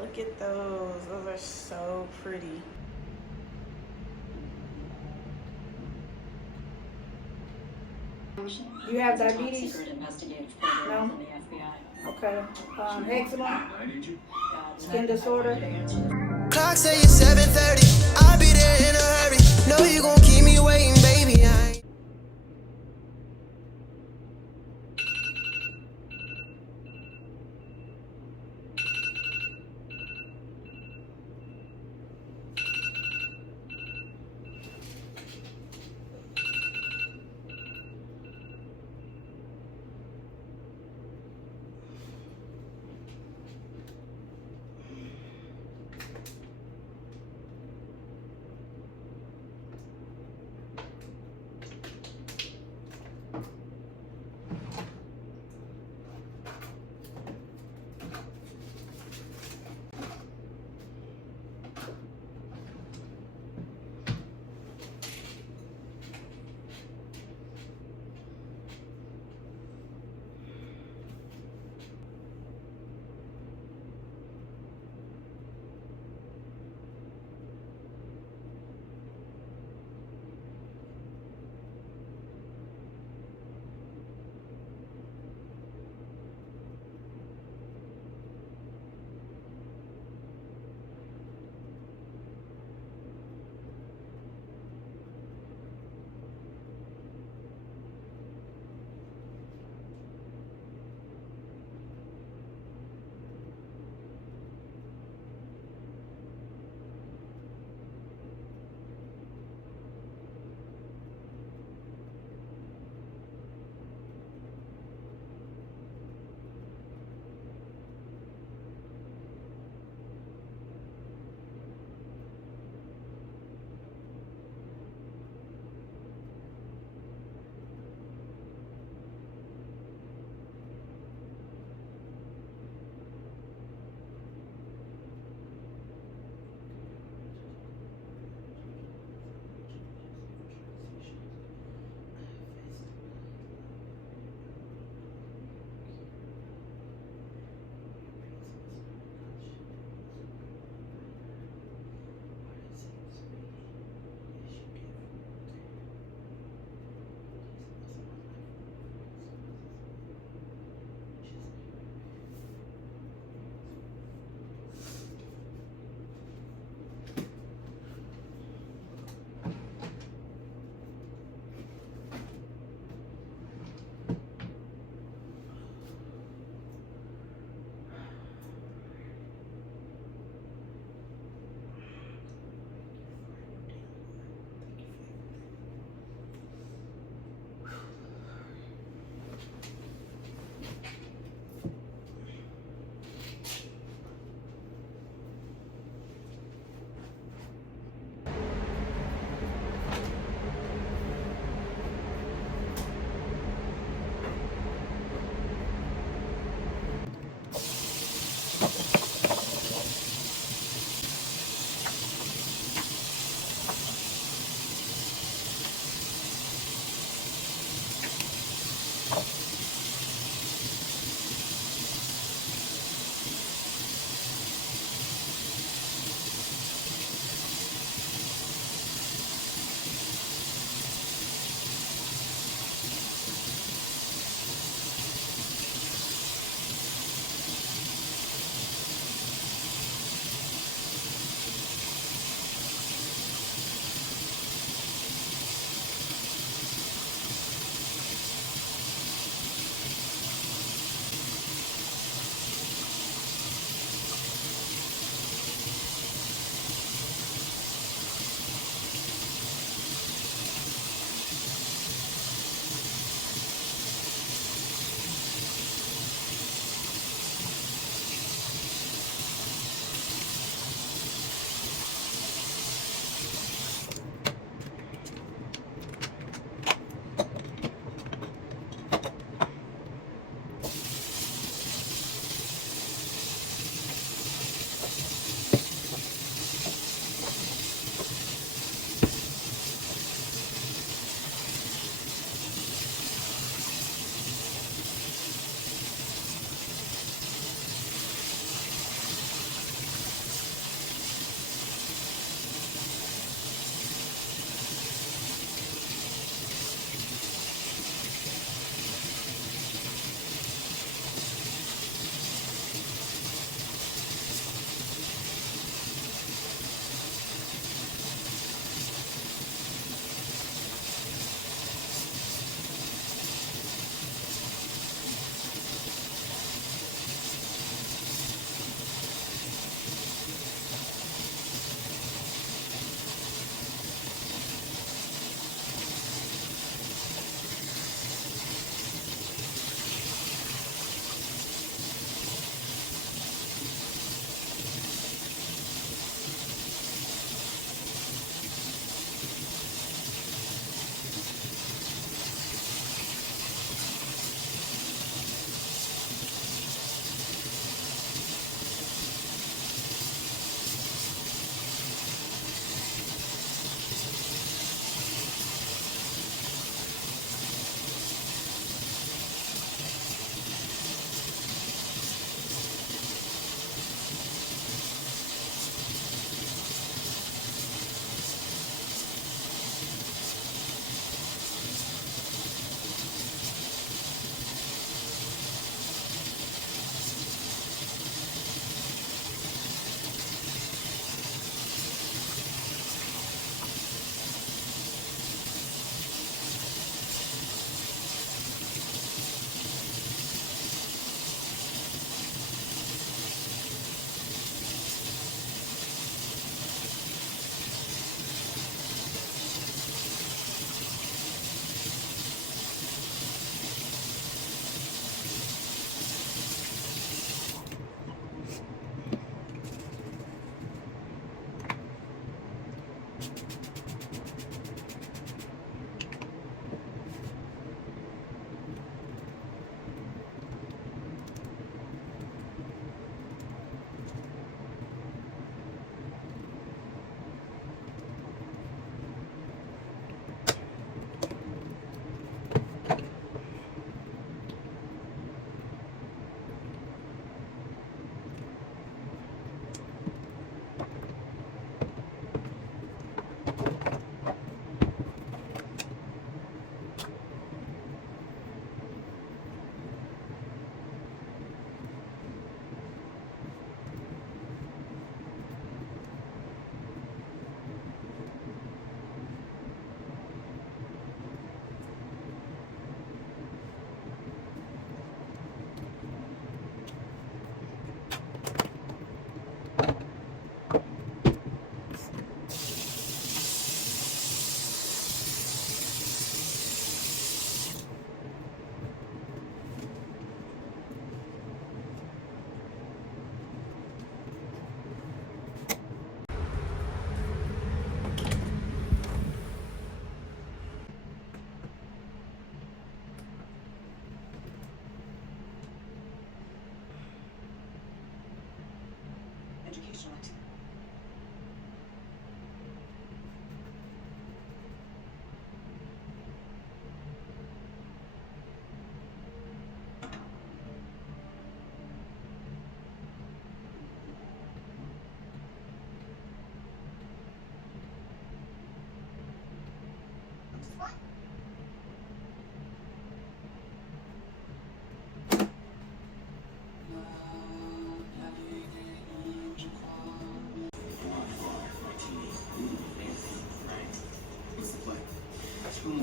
look at those. Those are so pretty. You have diabetes? No? Okay. Eczema? Skin disorder? Clock say it's 7:30. I'll be there in a hurry. No, you gon' keep me waiting, baby.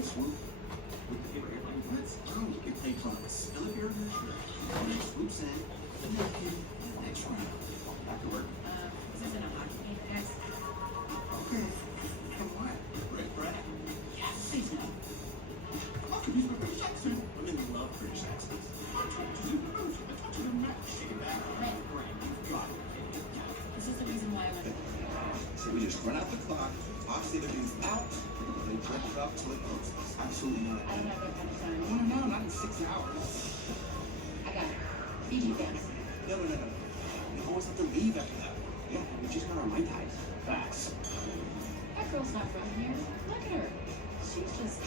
Swoop with the paper airplane. Let's go. You can play promise. Fill up your swoops in. And then you can next round. Back to work. This isn't a hockey game, next. Okay. From what? Brett? Yes, please no. I love to use my British accent. Women love British accents. I told you the match. Shake it back. Right. God. This is the reason why I went. So we just run out the clock. Obviously the dude's out. They drip it up till it goes. Absolutely not. I don't have that kind of time. No, not in 6 hours. I got it. Fiji dance. No. We always have to leave after that. Yeah, we just got our Mai Tais. Facts. That girl's not from here. Look at her. She's just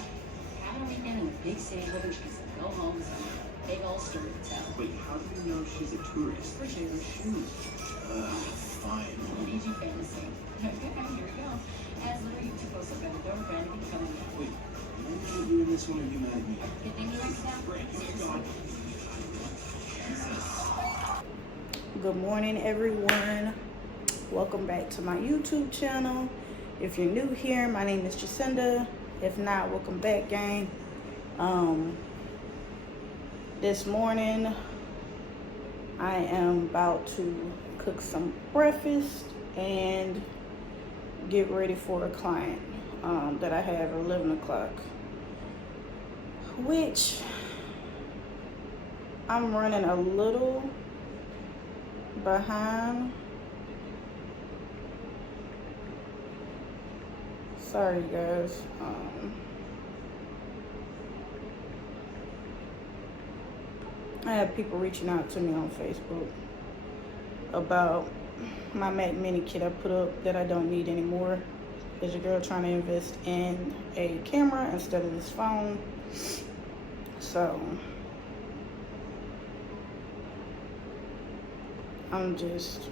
having a weekend in a big city, hoping she can go home with some big old story to tell. Wait, how do you know she's a tourist? For sure. Shoes. Fine. Fiji fantasy. Okay, here we go. As literally you two close up at the door, Brandon can come in. Wait, why are you doing this one or you mad at me? Good thing you like that. Seriously. Good morning, everyone. Welcome back to my YouTube channel. If you're new here, my name is Jacinda. If not, welcome back, gang. This morning I am about to cook some breakfast and get ready for a client that I have at 11 o'clock, which I'm running a little behind. Sorry guys. I have people reaching out to me on Facebook about my Mac Mini kit I put up that I don't need anymore. There's a girl trying to invest in a camera instead of this phone. So I'm just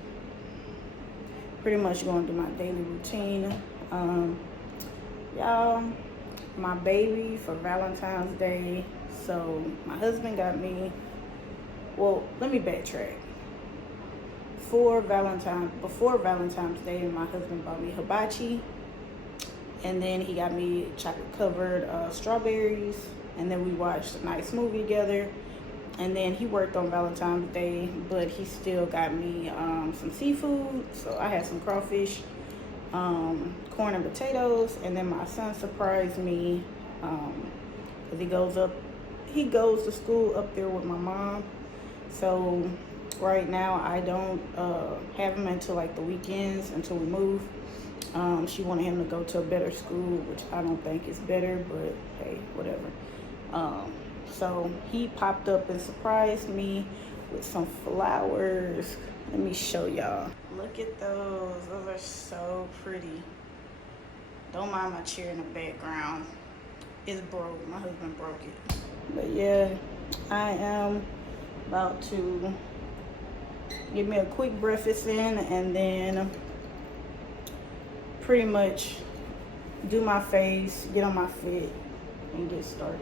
pretty much going through my daily routine. Y'all, my baby for Valentine's Day. So my husband got me, well, let me backtrack. Before Valentine's Day, my husband bought me hibachi, and then he got me chocolate covered strawberries, and then we watched a nice movie together. And then he worked on Valentine's Day, but he still got me some seafood. So I had some crawfish, corn and potatoes, and then my son surprised me because he goes to school up there with my mom. So right now I don't have him until like the weekends until we move. She wanted him to go to a better school, which I don't think is better, but hey, whatever. So he popped up and surprised me with some flowers. Let me show y'all. Look at those. Those are so pretty. Don't mind my chair in the background. It's broke. My husband broke it. But yeah, I am about to get me a quick breakfast in and then pretty much do my face, get on my fit, and get started.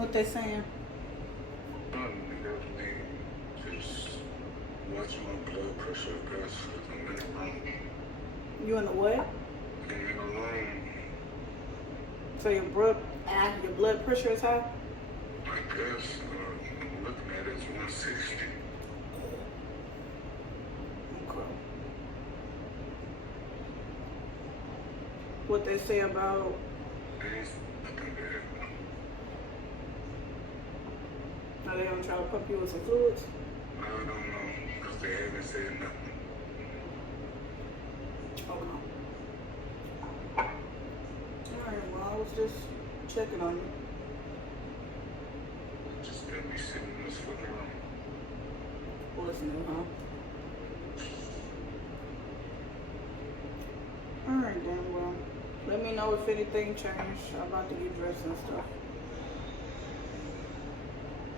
What they saying? Just watching my blood pressure pass for the minute room. You in the what? And in the room, So your blood pressure is high? I guess, I'm looking at it, it's 160. Okay. What they say about? Ain't nothing bad. Are they gonna try to pump you with some fluids? I don't know, because they haven't said nothing. Okay. Alright, well, I was just checking on you. Just got me sitting in this fucking room. What's new, huh? Alright then, well, let me know if anything changed. I'm about to get dressed and stuff.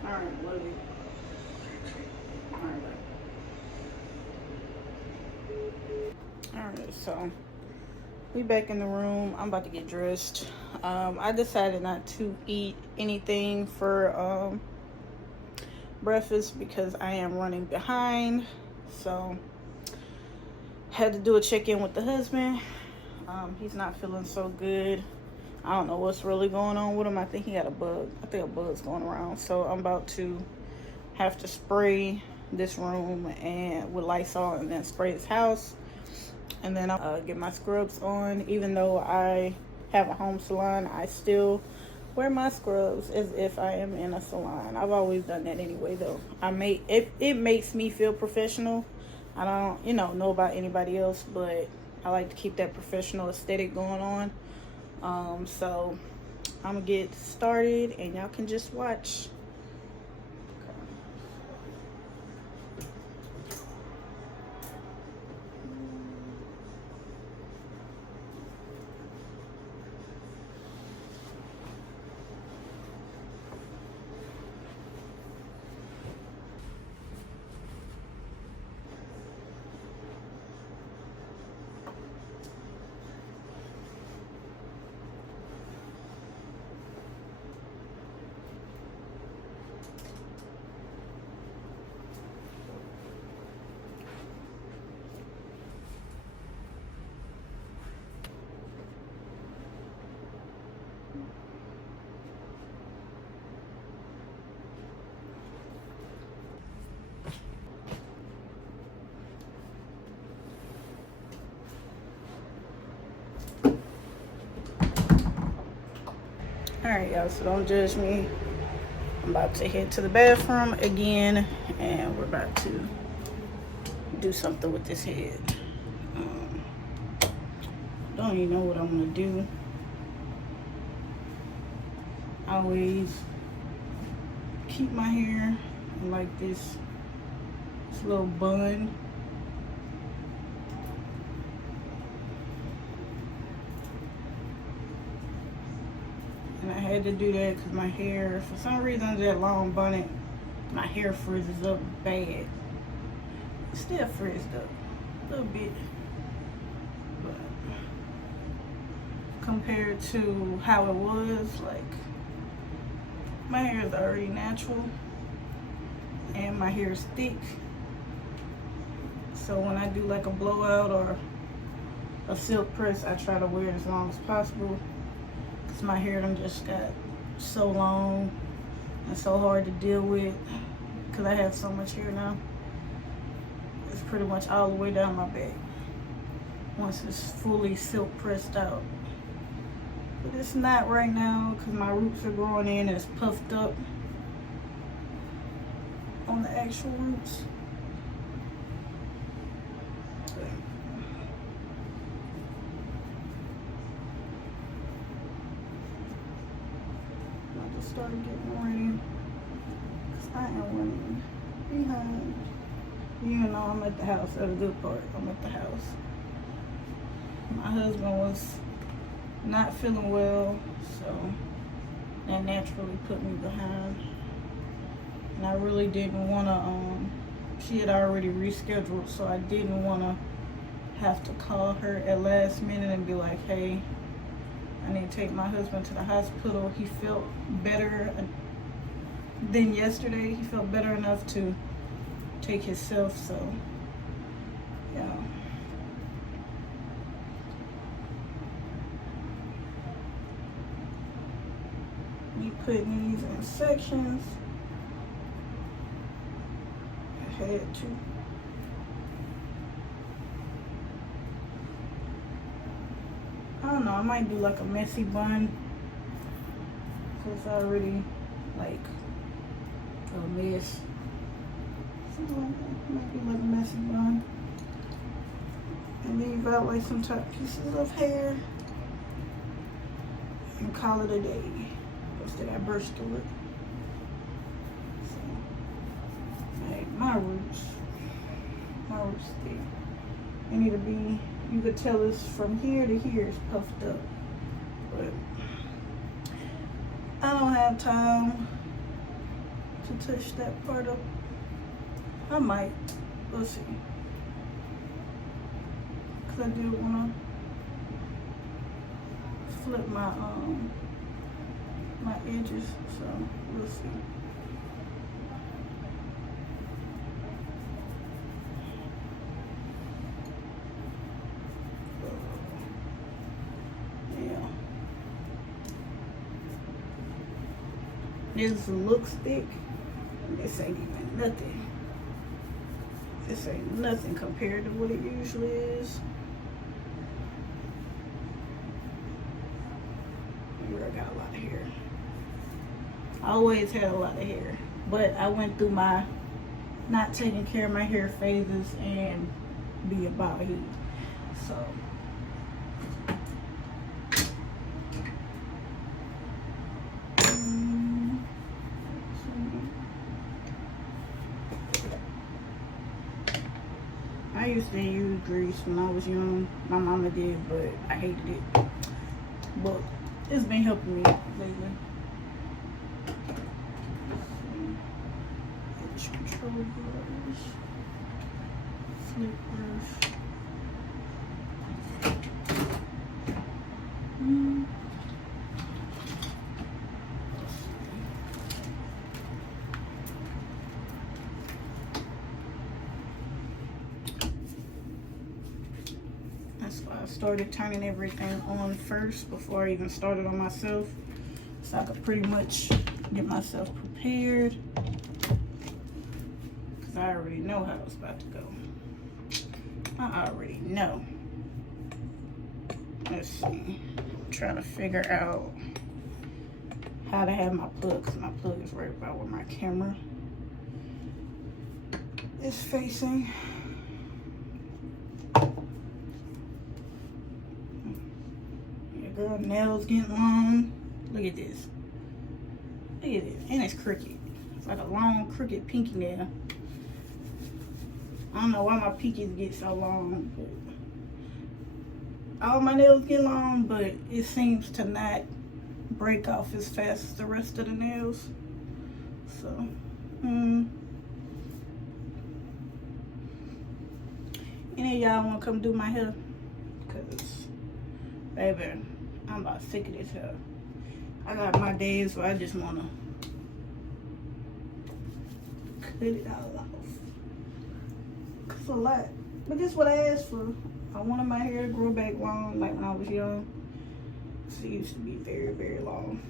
Alright, love you. Alright, bye. Alright, so we back in the room. I'm about to get dressed. I decided not to eat anything for breakfast because I am running behind. So had to do a check-in with the husband. He's not feeling so good. I don't know what's really going on with him. I think he got a bug. I think a bug's going around. So I'm about to have to spray this room and with Lysol and then spray his house. And then I'll get my scrubs on. Even though I have a home salon, I still wear my scrubs as if I am in a salon. I've always done that anyway, though. It makes me feel professional. I don't, know about anybody else, but I like to keep that professional aesthetic going on. So I'm gonna get started, and y'all can just watch. Alright, y'all, so don't judge me. I'm about to head to the bathroom again, and we're about to do something with this head. Don't even know what I'm gonna do. I always keep my hair in like this little bun. And I had to do that because my hair, for some reason, under that long bonnet, my hair frizzes up bad. It's still frizzed up a little bit, but compared to how it was, like, my hair is already natural and my hair is thick. So when I do like a blowout or a silk press, I try to wear it as long as possible. My hair done just got so long and so hard to deal with because I have so much hair now. It's pretty much all the way down my back once it's fully silk pressed out. But it's not right now because my roots are growing in and it's puffed up on the actual roots. Started getting ready because I am running behind. You know, I'm at the house. That's the good part. I'm at the house. My husband was not feeling well, so that naturally put me behind. And I really didn't want to, she had already rescheduled, so I didn't want to have to call her at last minute and be like, hey, I need to take my husband to the hospital. He felt better than yesterday. He felt better enough to take himself, so yeah. We putting these in sections. I had to. I don't know, I might do like a messy bun. So it's already like a mess. Something like that. Might be like a messy bun. And leave out like some top pieces of hair. And call it a day. Because then I burst through it. So, like my roots thick. They need to be, you could tell it's from here to here, it's puffed up. But I don't have time to touch that part up. I might. We'll see. Cause I do wanna flip my my edges, so we'll see. Yeah. This looks thick. This ain't even nothing. This ain't nothing compared to what it usually is. I got a lot of hair. I always had a lot of hair, but I went through my not taking care of my hair phases and be about heat. So I used to use grease when I was young. My mama did, but I hated it. But it's been helping me lately. Edge control brush, flip brush. That's why I started turning everything on first before I even started on myself, so I could pretty much get myself prepared, because I already know how it's about to go. I already know. Let's see. I'm trying to figure out how to have my plug, because my plug is right about where my camera is facing. Girl, nails getting long. Look at this. Look at this. And it's crooked. It's like a long, crooked pinky nail. I don't know why my pinkies get so long. But all my nails get long, but it seems to not break off as fast as the rest of the nails. So, any of y'all want to come do my hair? Because, baby, I'm about sick of this hair. I got my days where I just want to cut it all off. It's a lot. But this is what I asked for. I wanted my hair to grow back long like when I was young. So it used to be very, very long.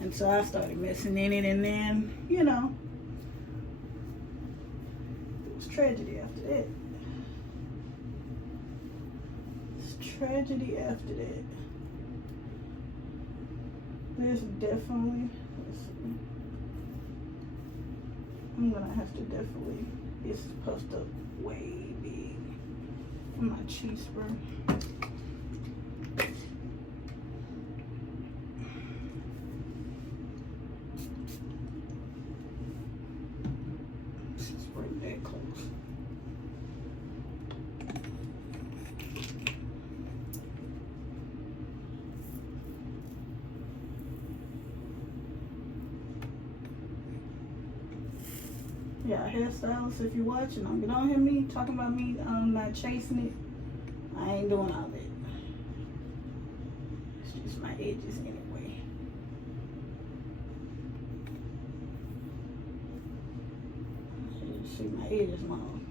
And so I started messing in it, and then, you know, it was tragedy after that. It's tragedy after that. This definitely, let's see. I'm gonna have to definitely, it's puffed up way big. My cheese bro. This is right that close. Yeah, hairstylists, if you're watching, don't get on here me talking about me. I'm not chasing it. I ain't doing all that. It's just my edges anyway. See, my edge is long.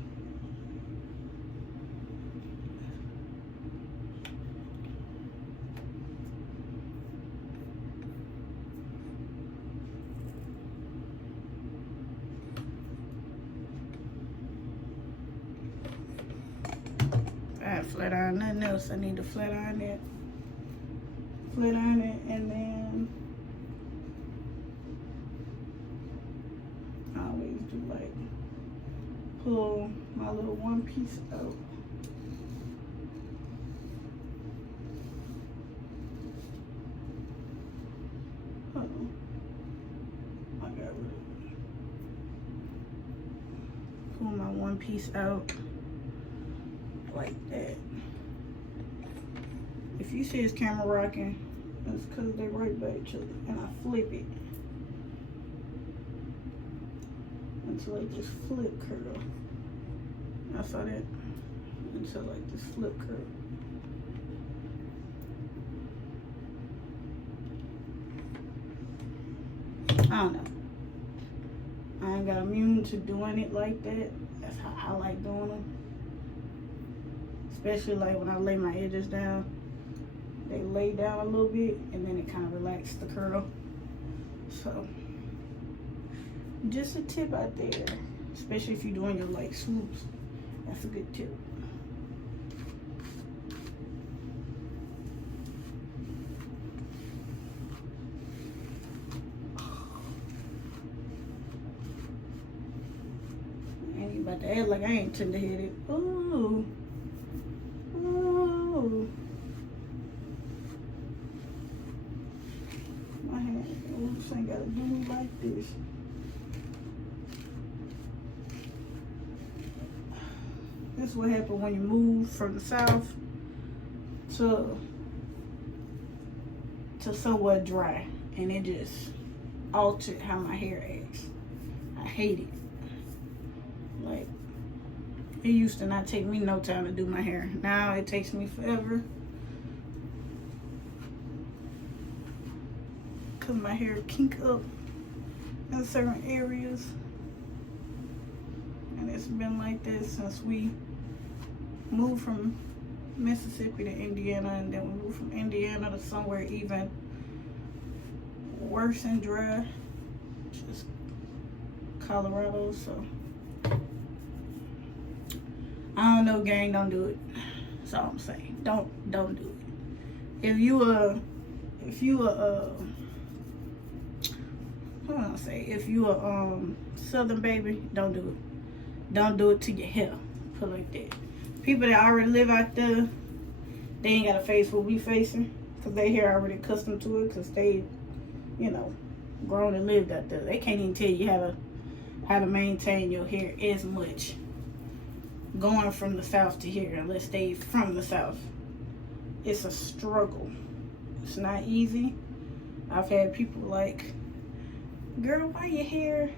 I flat iron nothing else. I need to flat iron it. Flat iron it, and then I always do like pull my little one piece out. I got rid of it. Pull my one piece out like that. If you see this camera rocking, it's because they're right by each other, and I flip it until I just flip curl. I saw that until like this flip curl. I don't know. I ain't got immune to doing it like that. That's how I like doing them. Especially like when I lay my edges down. They lay down a little bit and then it kind of relaxes the curl. So, just a tip out there. Especially if you're doing your like swoops. That's a good tip. About to act like I ain't tender-headed. Ooh. Ooh. My hand, this ain't gotta do me like this. This is what happened when you move from the south to somewhat dry. And it just altered how my hair acts. I hate it. Like, it used to not take me no time to do my hair. Now it takes me forever. Cause my hair kink up in certain areas. And it's been like this since we moved from Mississippi to Indiana, and then we moved from Indiana to somewhere even worse and dry. Just Colorado, so. I don't know, gang, don't do it. That's all I'm saying. Don't do it. If you a Southern baby, don't do it. Don't do it to your hair. Put it like that. People that already live out there, they ain't got a face what we facing, cause their hair already accustomed to it, cause they, you know, grown and lived out there. They can't even tell you how to maintain your hair as much going from the south to here, unless they from the south. It's a struggle. It's not easy. I've had people like, girl, why your hair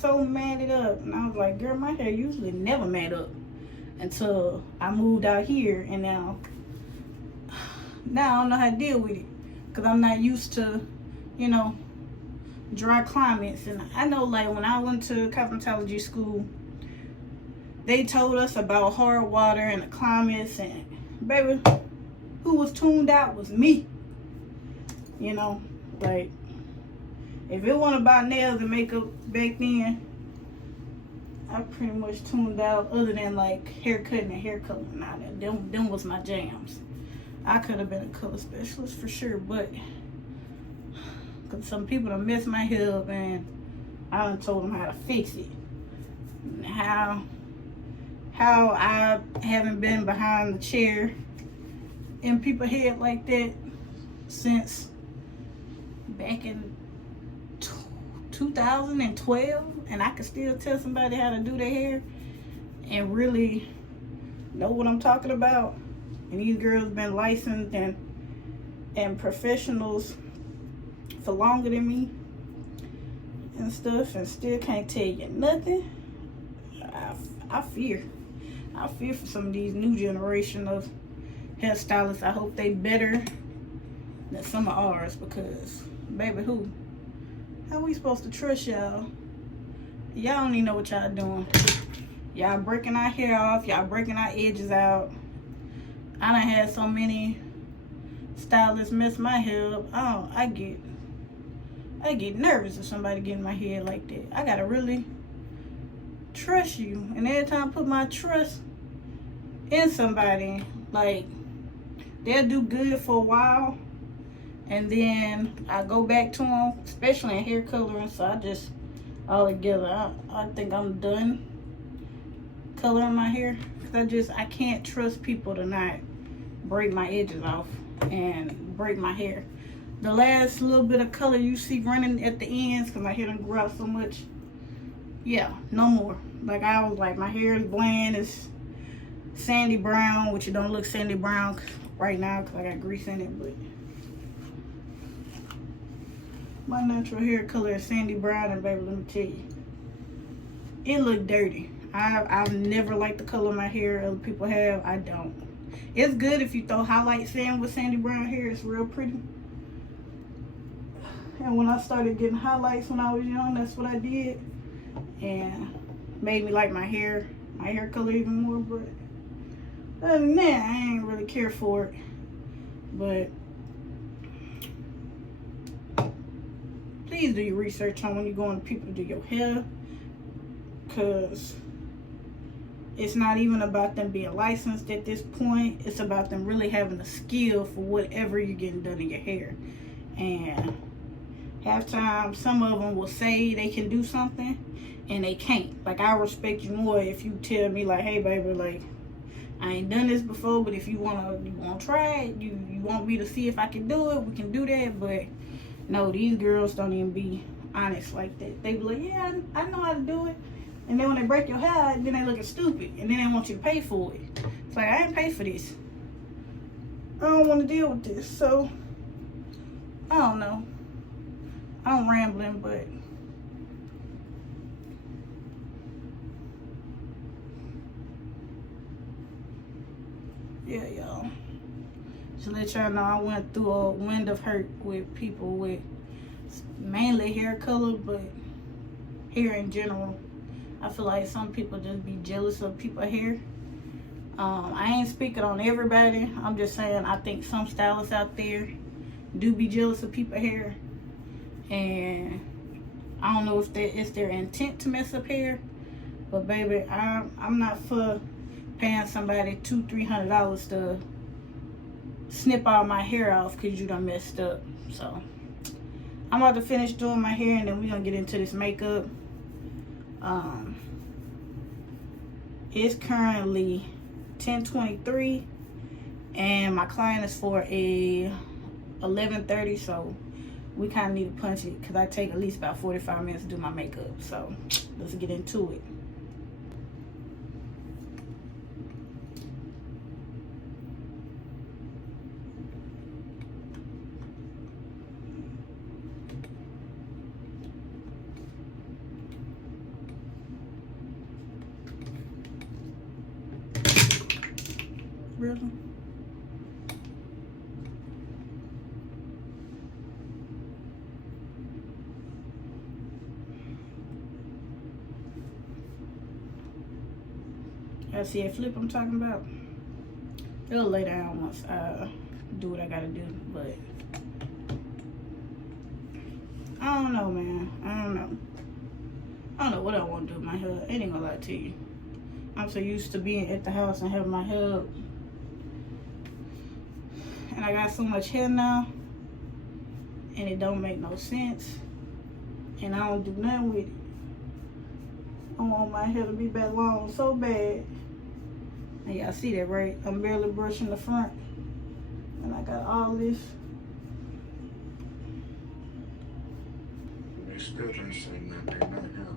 so matted up? And I was like, girl, my hair usually never mat up until I moved out here, and now I don't know how to deal with it, because I'm not used to, you know, dry climates. And I know, like, when I went to cosmetology school, they told us about hard water and the climates, and baby, who was tuned out was me. You know, like, if it wasn't about nails and makeup back then, I pretty much tuned out, other than like hair cutting and hair coloring. Now, them was my jams. I could have been a color specialist for sure, but because some people done messed my hair up, and I done told them how to fix it. How I haven't been behind the chair in people's head like that since back in 2012, and I can still tell somebody how to do their hair and really know what I'm talking about. And these girls been licensed and professionals for longer than me and stuff, and still can't tell you nothing. I fear for some of these new generation of hairstylists. I hope they better than some of ours, because baby, how we supposed to trust y'all Y'all don't even know what y'all doing. Y'all breaking our hair off. Y'all breaking our edges out. I done had so many stylists mess my hair up. I get nervous if somebody get in my head like that. I gotta really trust you. And every time I put my trust in somebody, like, they'll do good for a while, and then I go back to them, especially in hair coloring. So I just all together, I think I'm done coloring my hair, because I can't trust people to not break my edges off and break my hair. The last little bit of color you see running at the ends, because my hair done grew out so much, yeah, no more. Like, I was like, my hair is bland, it's sandy brown, which it don't look sandy brown right now because I got grease in it, but my natural hair color is sandy brown, and baby, let me tell you, it look dirty. I've never liked the color of my hair other people have. I don't. It's good if you throw highlights in with sandy brown hair. It's real pretty. And when I started getting highlights when I was young, that's what I did. And made me like my hair color even more. But other than that, I ain't really care for it. But please do your research on when you're going to people to do your hair. Because it's not even about them being licensed at this point. It's about them really having the skill for whatever you're getting done in your hair. And half time, some of them will say they can do something and they can't. Like, I respect you more if you tell me, like, hey baby, like, I ain't done this before, but if you wanna try it, you want me to see if I can do it, we can do that. But no, these girls don't even be honest like that. They be like, yeah, I know how to do it. And then when they break your hair, then they looking stupid. And then they want you to pay for it. It's like, I ain't pay for this. I don't want to deal with this. So, I don't know. I'm rambling, but yeah, y'all. To let y'all know, I went through a wind of hurt with people with mainly hair color, but hair in general. I feel like some people just be jealous of people's hair. I ain't speaking on everybody. I'm just saying I think some stylists out there do be jealous of people's hair. And I don't know if it's their intent to mess up hair. But baby, I'm not for paying somebody $200-300 to snip all my hair off because you done messed up. So I'm about to finish doing my hair, and then we're gonna get into this makeup. It's currently 10:23 and my client is for a 11:30, so we kind of need to punch it because I take at least about 45 minutes to do my makeup. So let's get into it. Really? Y'all see that flip I'm talking about? It'll lay down once I do what I gotta do, but I don't know, man. I don't know what I want to do with my hair. I ain't gonna lie to you. I'm so used to being at the house and having my hair up. And I got so much hair now, and it don't make no sense. And I don't do nothing with it. I want my hair to be back long so bad. And y'all see that, right? I'm barely brushing the front. And I got all this. They still didn't say that they not here.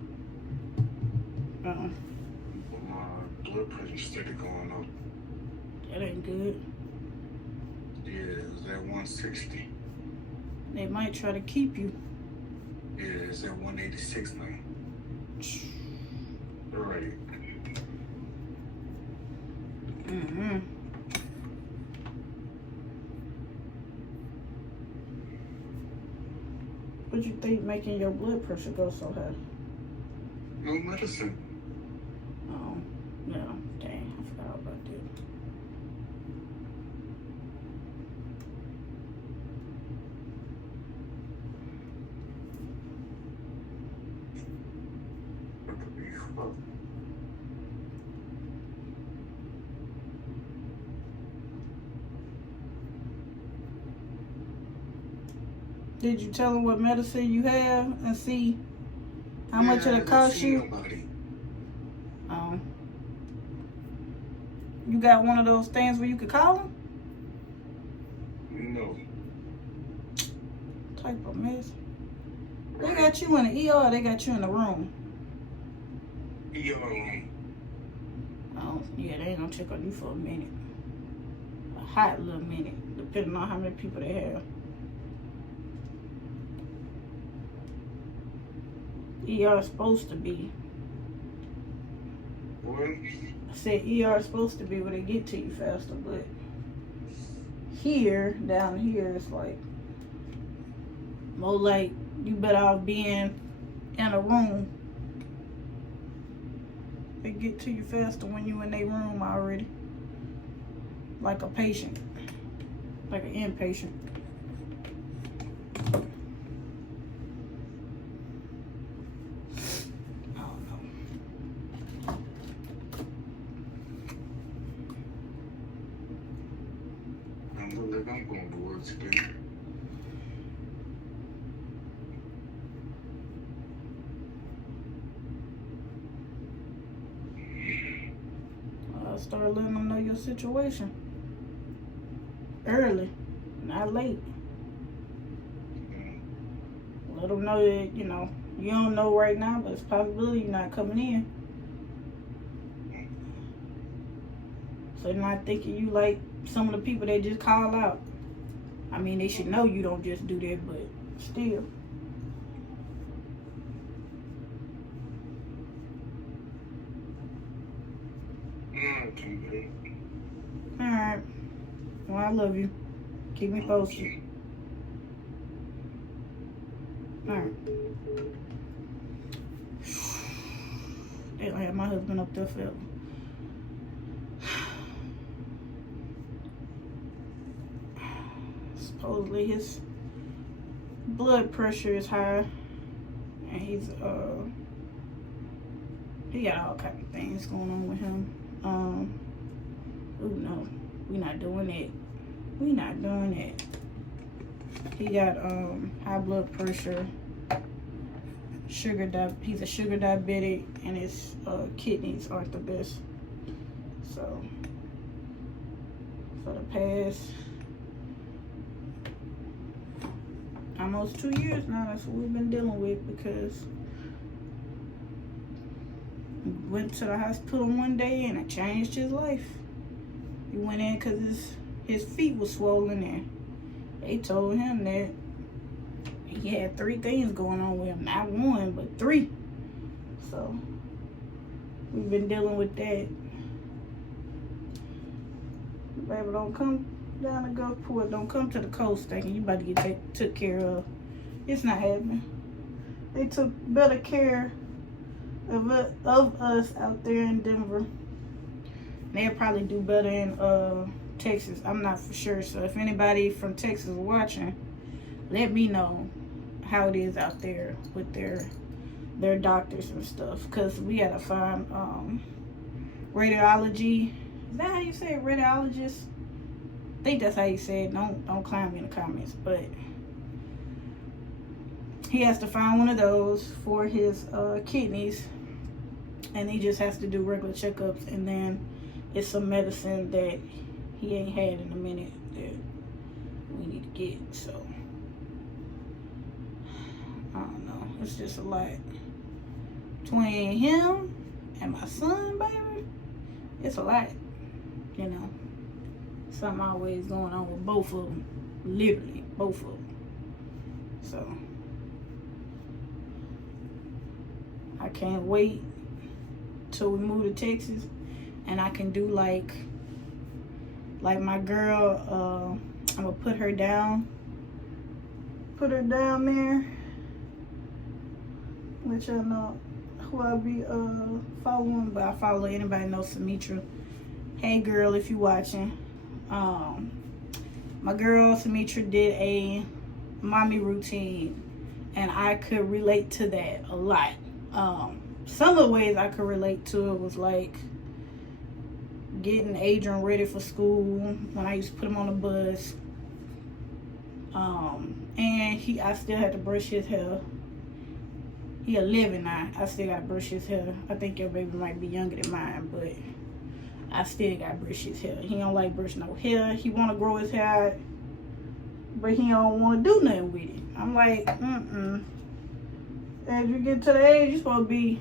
Uh-uh. But my blood pressure steady going up. That ain't good. Yeah, it's at 160. They might try to keep you. Yeah, it's at 186 now. Alright. Mm-hmm. What you think making your blood pressure go so high? No medicine. Oh, yeah. Dang, I forgot about that. What the beef? Oh. Did you tell him what medicine you have and see how much Yeah, I it'll haven't cost seen you? nobody. You got one of those things where you could call him? No. Type of mess. They got you in the ER, they got you in the room. ER. Oh, yeah, they ain't gonna check on you for a minute. A hot little minute, depending on how many people they have. ER is supposed to be. What? I said ER is supposed to be where they get to you faster, but here, down here, it's like more like you better off being in a room. They get to you faster when you in their room already. Like a patient. Like an inpatient. I don't know. I'm going to work today. Start letting them know your situation. Early, not late. Let them know that, you know, you don't know right now, but it's a possibility you're not coming in. So they're not thinking you like some of the people they just call out. I mean, they should know you don't just do that, but still. Alright. Well, I love you. Keep me posted. Alright. They don't have my husband up there forever. Supposedly his blood pressure is high. And he's he got all kinds of things going on with him. No, we not doing it. We not doing it. He got high blood pressure, he's a sugar diabetic, and his kidneys aren't the best. So for the past almost 2 years now, that's what we've been dealing with, because we went to the hospital one day and it changed his life. He went in because his feet were swollen, and they told him that he had 3 things going on with him. Not 1, but 3. So we've been dealing with that. Baby, don't come down to Gulfport. Don't come to the coast thinking you about to get took care of. It's not happening. They took better care of us out there in Denver. They'll probably do better in Texas. I'm not for sure. So if anybody from Texas is watching, let me know how it is out there with their doctors and stuff. Because we gotta find radiology. Is that how you say it? Radiologist? I think that's how you say it. Don't clown me in the comments. But he has to find one of those for his kidneys. And he just has to do regular checkups, and then it's some medicine that he ain't had in a minute that we need to get. So I don't know. It's just a lot between him and my son, baby. It's a lot, you know. Something always going on with both of them, literally both of them. So I can't wait till we move to Texas, and I can do like my girl. I'm gonna put her down there, which I know who I be following, but I follow anybody knows Symmetra. Hey girl, if you watching. My girl Symmetra did a mommy routine, and I could relate to that a lot. Some of the ways I could relate to it was like getting Adrian ready for school when I used to put him on the bus. And I still had to brush his hair. He 11 now. I still gotta brush his hair. I think your baby might be younger than mine, but I still gotta brush his hair. He don't like brushing no hair. He wanna grow his hair out, but he don't wanna do nothing with it. I'm like, As you get to the age, you're supposed to be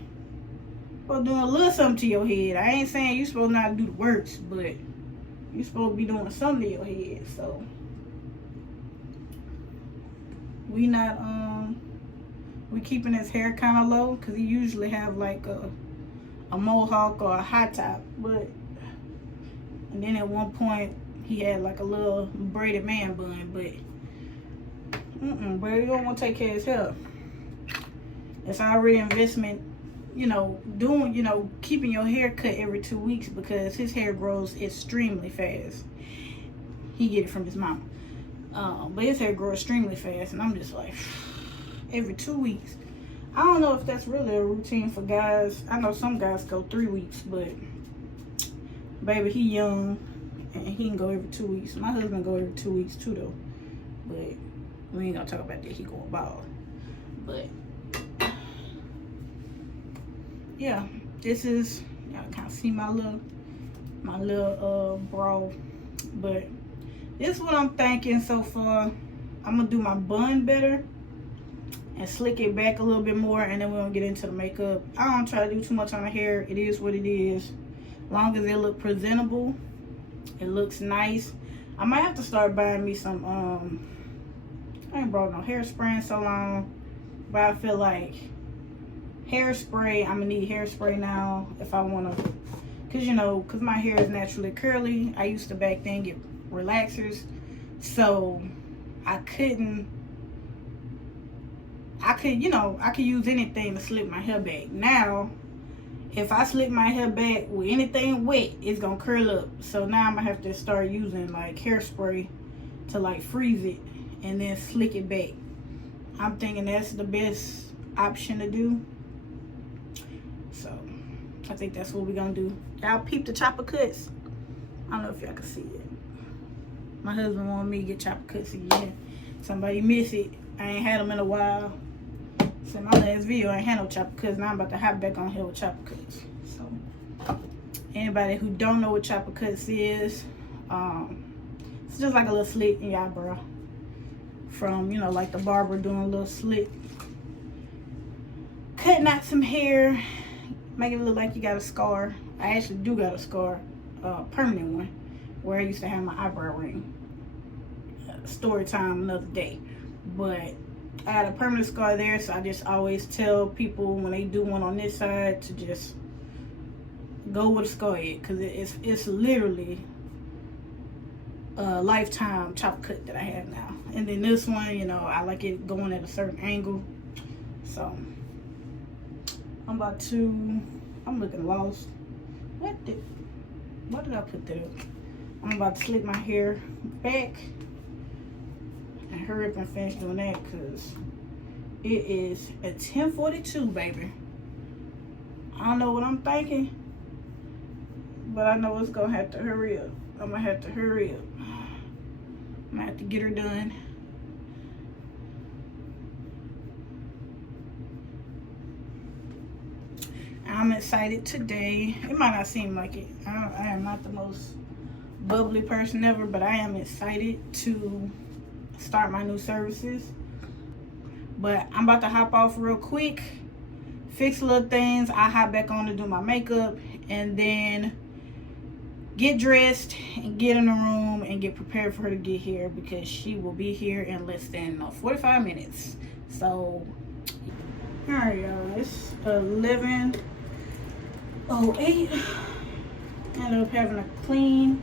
doing a little something to your head. I ain't saying you're supposed not to do the works, but you're supposed to be doing something to your head. So we not we keeping his hair kind of low because he usually have like a mohawk or a high top, and then at one point he had like a little braided man bun, but you don't want to take care of his hair. It's already investment, keeping your hair cut every 2 weeks because his hair grows extremely fast. He get it from his mama. But his hair grows extremely fast, and I'm just like, every 2 weeks. I don't know if that's really a routine for guys. I know some guys go 3 weeks, but baby, he young, and he can go every 2 weeks. My husband go every 2 weeks too, though. But we ain't gonna talk about that. He going bald. But yeah, this is, y'all kind of see my little bra, but this is what I'm thinking so far. I'm gonna do my bun better and slick it back a little bit more, and then we're gonna get into the makeup. I don't try to do too much on the hair. It is what it is. As long as it look presentable, it looks nice. I might have to start buying me some I ain't brought no hairspray in so long, but I feel like hairspray, I'm gonna need hairspray now if I want to, because my hair is naturally curly. I used to back then get relaxers, so I could use anything to slip my hair back. Now if I slip my hair back with anything wet, it's gonna curl up. So now I'm gonna have to start using like hairspray to like freeze it and then slick it back. I'm thinking that's the best option to do. So I think that's what we're gonna do. Y'all peep the chopper cuts. I don't know if y'all can see it. My husband wanted me to get chopper cuts again. Somebody miss it. I ain't had them in a while. So my last video I ain't had no chopper cuts. Now I'm about to hop back on here with chopper cuts. So anybody who don't know what chopper cuts is, it's just like a little slit in your eyebrow. From, like the barber doing a little slit. Cutting out some hair. Making it look like you got a scar. I actually do got a scar. Permanent one. Where I used to have my eyebrow ring. Story time another day. But I had a permanent scar there, so I just always tell people when they do one on this side to just go with a scar head, because it's literally a lifetime chop cut that I have now. And then this one, I like it going at a certain angle. So I'm looking lost. Why did I put that up? I'm about to slick my hair back and hurry up and finish doing that, because it is at 10:42, baby. I don't know what I'm thinking, but I know it's gonna have to hurry up. I'm gonna have to hurry up. I'm gonna have to get her done. I'm excited today. It might not seem like it. I am not the most bubbly person ever, but I am excited to start my new services. But I'm about to hop off real quick, fix little things. I'll hop back on to do my makeup, and then get dressed and get in the room and get prepared for her to get here, because she will be here in less than 45 minutes. So all right, y'all, it's 11:08. I ended up having to clean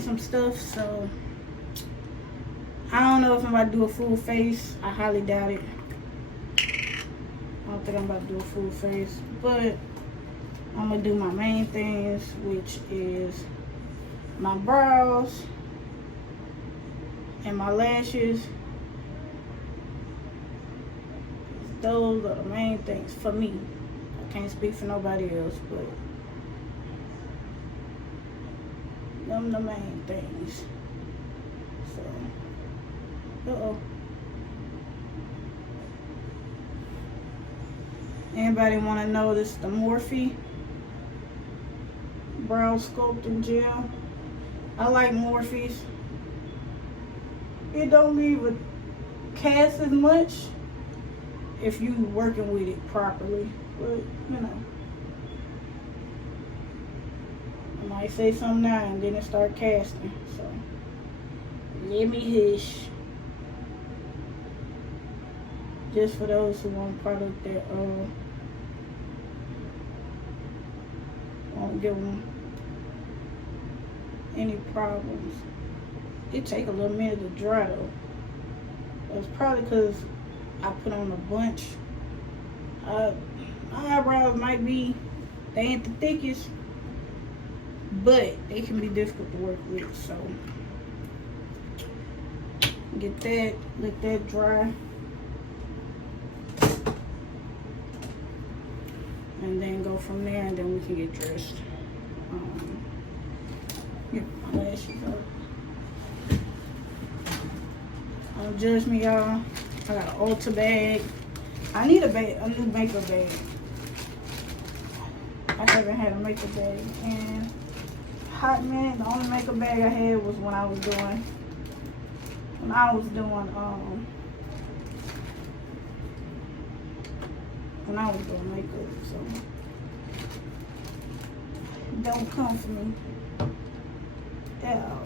some stuff, so I don't know if I'm about to do a full face. I highly doubt it. I don't think I'm about to do a full face, but I'm gonna do my main things, which is my brows and my lashes. Those are the main things for me. I can't speak for nobody else, but them the main things. So, anybody want to know this? The Morphe Brow Sculpting Gel. I like Morphe's. It don't leave a cast as much if you working with it properly, but you know, I might say something now and then it start casting, so let me hush. Just for those who want a product that won't give them any problems. It take a little minute to dry though. It's probably because I put on a bunch. My eyebrows might be, they ain't the thickest, but they can be difficult to work with. So get that, let that dry, and then go from there, and then we can get dressed. Get my lashes up. Don't judge me, y'all. I got an Ulta bag. I need a new makeup bag. I haven't had a makeup bag in a hot minute. The only makeup bag I had was when I was doing makeup. So don't come for me. Yeah.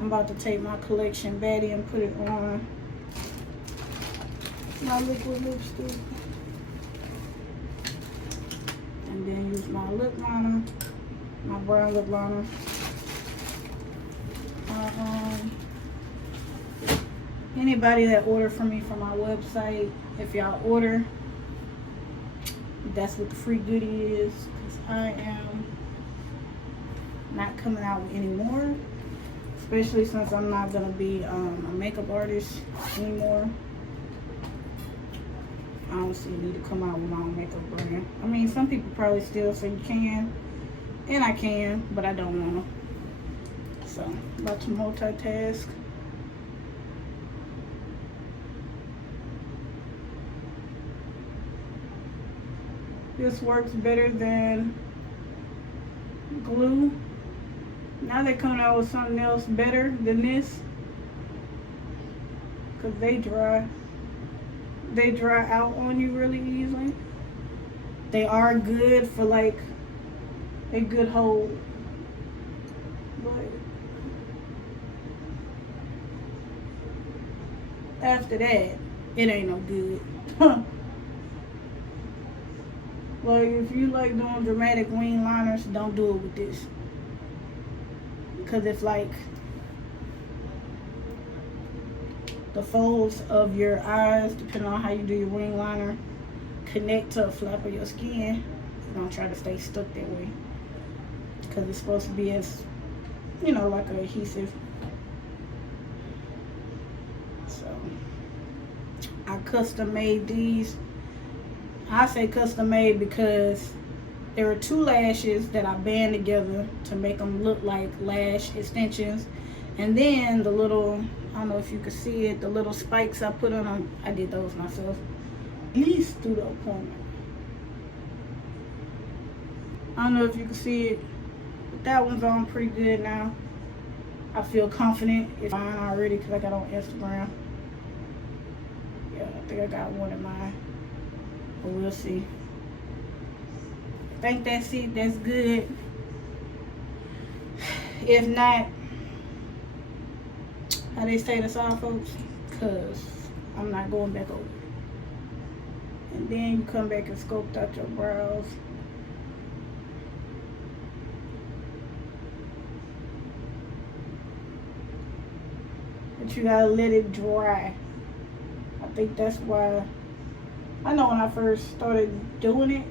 I'm about to take my collection baddie and put it on my liquid lipstick, and then use my lip liner, my brown lip liner. Anybody that ordered from me from my website, if y'all order, that's what the free goodie is, because I am not coming out with any more, especially since I'm not gonna be a makeup artist anymore. I don't see a need to come out with my own makeup brand. I mean, some people probably still say you can, and I can, but I don't wanna. So, about to multitask. This works better than glue. Now they're coming out with something else better than this, because they dry out on you really easily. They are good for like a good hold, but after that it ain't no good. Like, if you like doing dramatic wing liners, don't do it with this, because if like the folds of your eyes, depending on how you do your wing liner, connect to a flap of your skin, you're gonna try to stay stuck that way, because it's supposed to be as, you know, like an adhesive. So I custom made these. I say custom made because there are two lashes that I band together to make them look like lash extensions, and then the little, I don't know if you can see it, the little spikes I put on them, I did those myself, at least through the appointment. I don't know if you can see it, but that one's on pretty good now. I feel confident it's mine already because I got on Instagram. Yeah, I think I got one in mine, but we'll see. I think that's it. That's good. If not, how they say this all, folks, because I'm not going back over it. And then you come back and sculpt out your brows. But you gotta let it dry. I think that's why. I know when I first started doing it,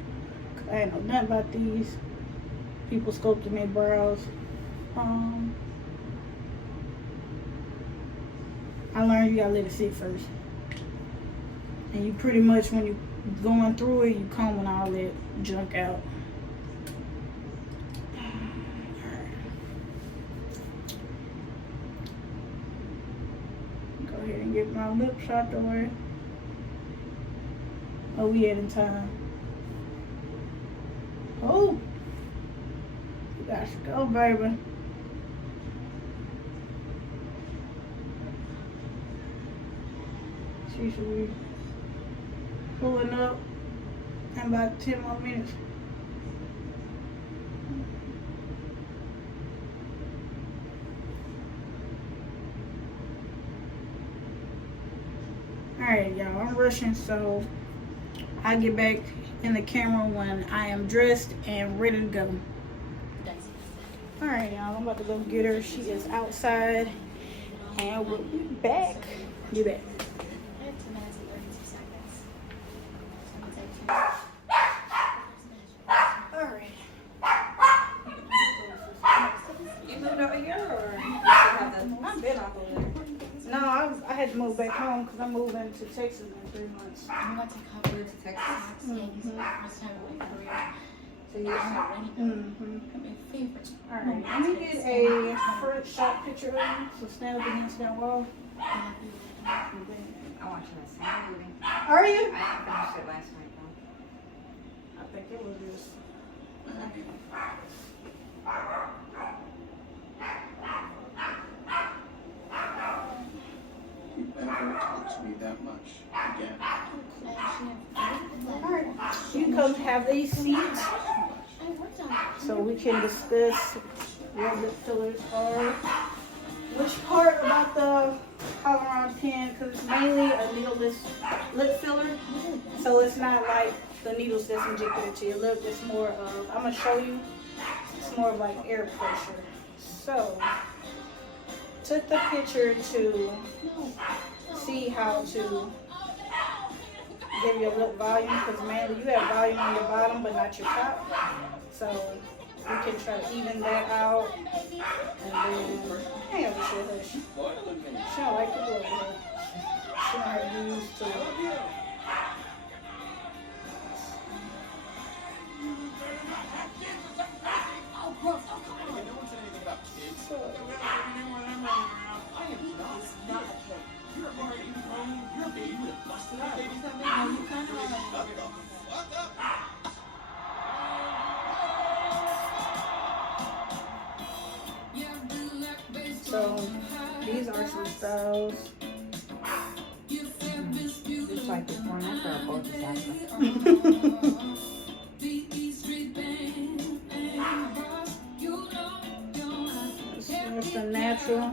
I didn't know nothing about these people sculpting their brows. I learned you gotta let it sit first. And you pretty much, when you going through it, you combing all that junk out. Go ahead and get my lips out the way. Oh, we had in time. Oh, you got to go, baby. She should be pulling up in about 10 more minutes. Alright, y'all, I'm rushing, so I'll get back in the camera when I am dressed and ready to go. Alright, y'all, I'm about to go get her. She is outside, and we'll be back. Be back. Alright. You moved over here, or you still have the? I've been off over there. No, I had to move back home because I'm moving to Texas in 3 months. I'm about to come over to Texas. So you don't have any. Alright, let me get a front shot picture of you. So stand up against that wall. I'm watching this movie. Are you? I finished it last night though. I think it was just. You better talk to me that much again. Alright, you come have these seats so we can discuss what lip fillers are. Which part about the Hyaluron pen, because it's mainly a needleless lip filler, so it's not like the needles that's injected into your lip. It's more of, I'm going to show you, it's more of like air pressure. So, took the picture to see how to give your lip volume, because mainly you have volume on your bottom but not your top. So you can try to even that out. And then, damn, she hush. She don't like people over here. She don't have to be used to it. So these are some styles. It's like this one after a both exactly. It's a natural.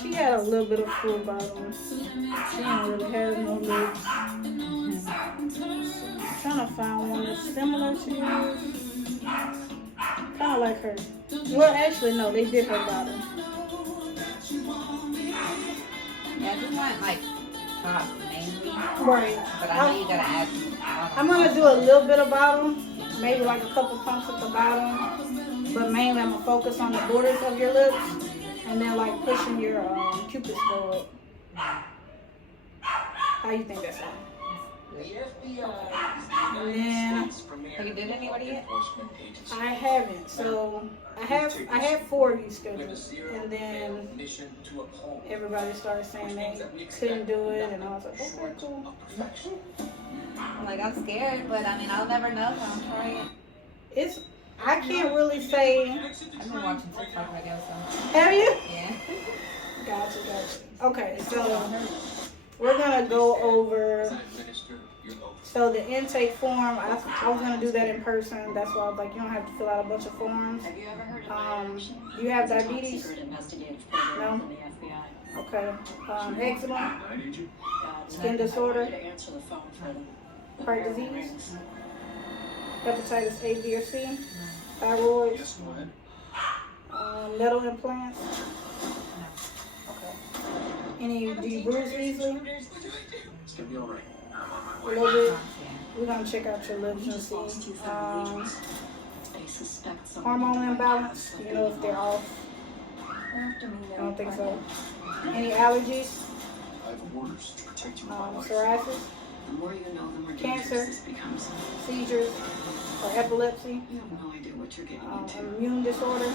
She had a little bit of full bottom. She don't really have no lips. I'm trying to find one that's similar to yours. Kind of like her. Well, actually, no, they did her bottom. Yeah, I just want like top mainly. Right. But I know you gotta add some bottom. I'm going to do a little bit of bottom. Maybe like a couple pumps at the bottom. But mainly I'm going to focus on the borders of your lips. And then like pushing your cupid's bow up. How you think that sounds? And then Have you did anybody yet? I haven't. So I have 4 of these scheduled. And then everybody started saying they couldn't do it, and I was like, okay, cool. I'm like, I'm scared, but I mean, I'll never know if I'm trying it. I can't really say. I've been watching TikTok videos, so. Have you? Yeah. Gotcha. Okay, so we're gonna go over. So the intake form, I was gonna do that in person. That's why I was like, you don't have to fill out a bunch of forms. Have you ever heard of Do you have diabetes? secret investigative program No. from the FBI? Okay. Eczema, I need you. skin disorder, To answer the phone for them. heart disease, hepatitis A, B, or C, thyroid, Yes, go ahead. metal implants. No. Okay. Any, do you bruise easily? It's gonna be all right. I'm on my A way. little bit. We're gonna check out your lips and see. Hormone imbalance. Do you know if they're off? I don't think so. Any allergies? I have orders to protect you. Psoriasis? The more you know, the more Cancer. dangerous this becomes. Seizures? Or epilepsy? You have no idea what you're getting into. Immune disorder?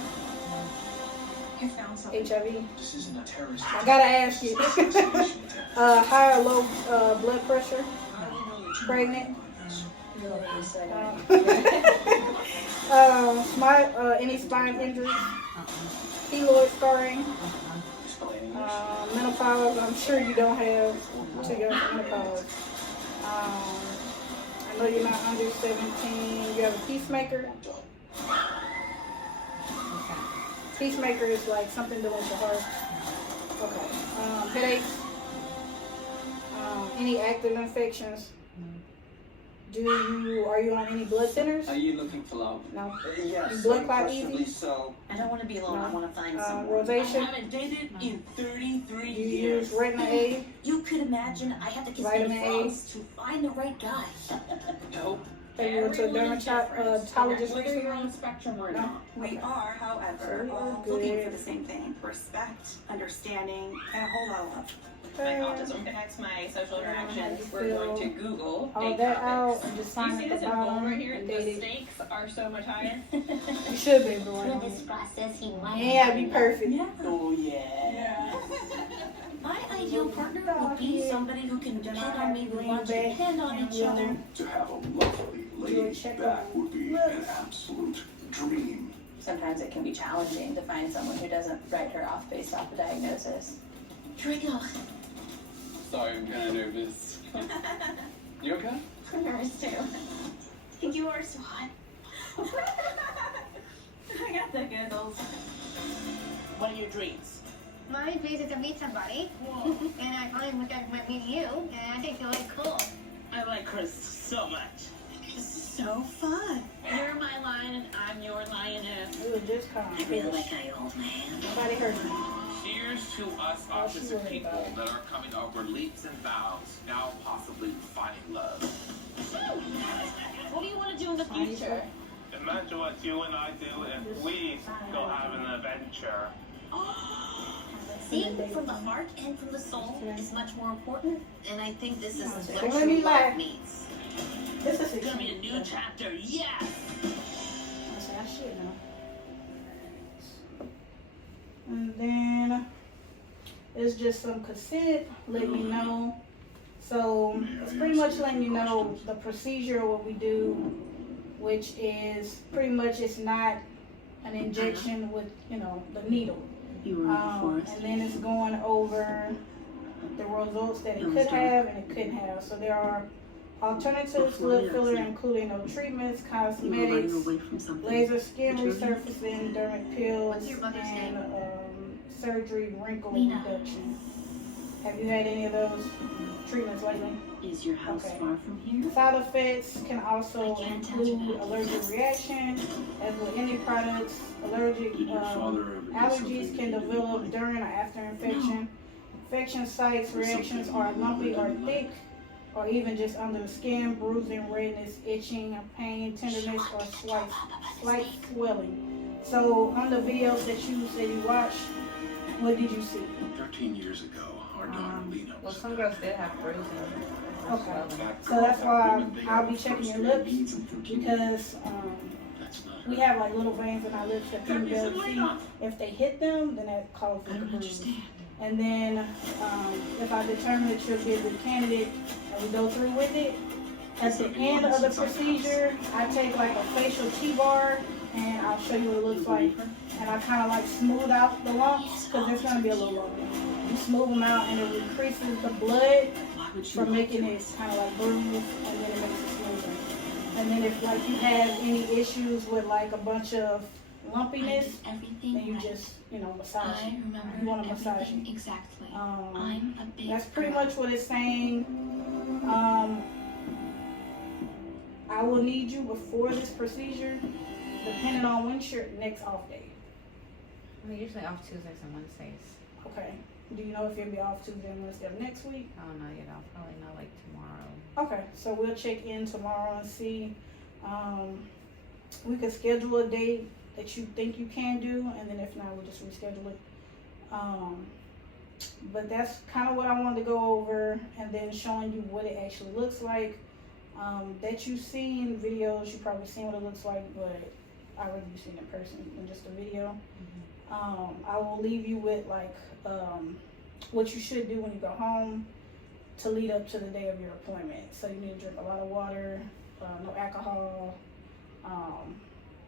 You found something. HIV? This isn't a terrorist. I gotta ask you. High or low blood pressure? Pregnant? Any spine injuries? Keloid scarring? Menopause? I'm sure you don't have too young for menopause. I know you're not under 17. You have a pacemaker? Pacemaker is like something doing with your heart. Okay. Headaches? Any active infections? Are you on any blood thinners? Are you looking for love? No. Yes. You blood clot unquestionably easy? So. I don't want to be alone. No. I want to find someone. Rosacea? I haven't dated in 33 You years. use retina A? You could imagine I had to kiss Vitamin many A. frogs to find the right guy. Nope. Have you went to a dermatologist Whether you're recently? on the spectrum or No. not. We are, however, So we are all good. looking for the same thing: respect, understanding, and a whole lot of love. My autism connects my social interactions. We're going to Google all date that out topics. and just Do you sign see at this the in bold bottom right here? and The date it. stakes are so much higher. You should be able Through to. this process, he might. Yeah, be perfect. Oh yeah. My ideal partner would be somebody who can depend on me. We want to depend on each other. To have a lovely lady's back would be an absolute dream. Sometimes it can be challenging to find someone who doesn't write her off based off the diagnosis. Here we go. Sorry, I'm kind of nervous. You okay? I'm nervous too. You are so hot. I got the giggles. What are your dreams? My dream is to meet somebody, and I finally met meeting you, and I think you're like cool. I like Chris so much. So fun. You're my lion and I'm your lioness. You were just calm. I really like how you hold my hand. Nobody hurt you. Cheers to us All she autistic worried people about. that are coming over leaps and bounds, now possibly finding love. What do you want to do in the future? Imagine what you and I do if we go have an adventure. Seeing from the heart and from the soul is much more important, and I think this is Don't what let me true lie. love means. This is It's gonna be a new chapter, yes! I should know. And then it's just some consent, letting you know. So it's pretty much letting you know the procedure, what we do, which is pretty much it's not an injection with, the needle. And then it's going over the results that it could have and it couldn't have. So there are alternatives to lip filler, including no treatments, cosmetics, laser skin resurfacing, dermal pills, What's your mother's and name? surgery wrinkle Lena. reduction. Have you had any of those treatments lately? Is your house Okay. far from here? Side effects can also I can't include touch that. allergic reaction. As with any products, allergic allergies can develop during or after infection. Infection sites, reactions are lumpy or thick, or even just under the skin, bruising, redness, itching, pain, tenderness, or slight swelling. So on the videos that you said you watched, what did you see? 13 years ago, our daughter Lena Well, was some girls did have bruising. Okay. So that's why I'll be checking your lips, because we have like little veins in our lips that people don't see. If they hit them, then that causes like a bruise. And then if I determine that you'll be a good candidate and we go through with it, at the end of the procedure, I take like a facial T-bar and I'll show you what it looks like. And I kind of like smooth out the lumps, because there's going to be a little lump. You smooth them out and it increases the blood from making it kind of like bruise, and then it makes it smoother. And then if like you have any issues with like a bunch of lumpiness, Everything then you right. just, massage I it. remember You want to massage everything it. exactly. I'm a big That's pretty girl. much what it's saying. I will need you before this procedure, depending on when's your next off day. I'm usually off Tuesdays and Wednesdays. Okay. Do you know if you'll be off Tuesday and Wednesday of next week? I don't know yet. I'll probably know like tomorrow. Okay, so we'll check in tomorrow and see. We could schedule a date that you think you can do, and then if not, we'll just reschedule it. But that's kind of what I wanted to go over, and then showing you what it actually looks like. That you see in videos, you probably seen what it looks like, but I already seen it in person in just a video. I will leave you with like what you should do when you go home to lead up to the day of your appointment. So you need to drink a lot of water, no alcohol,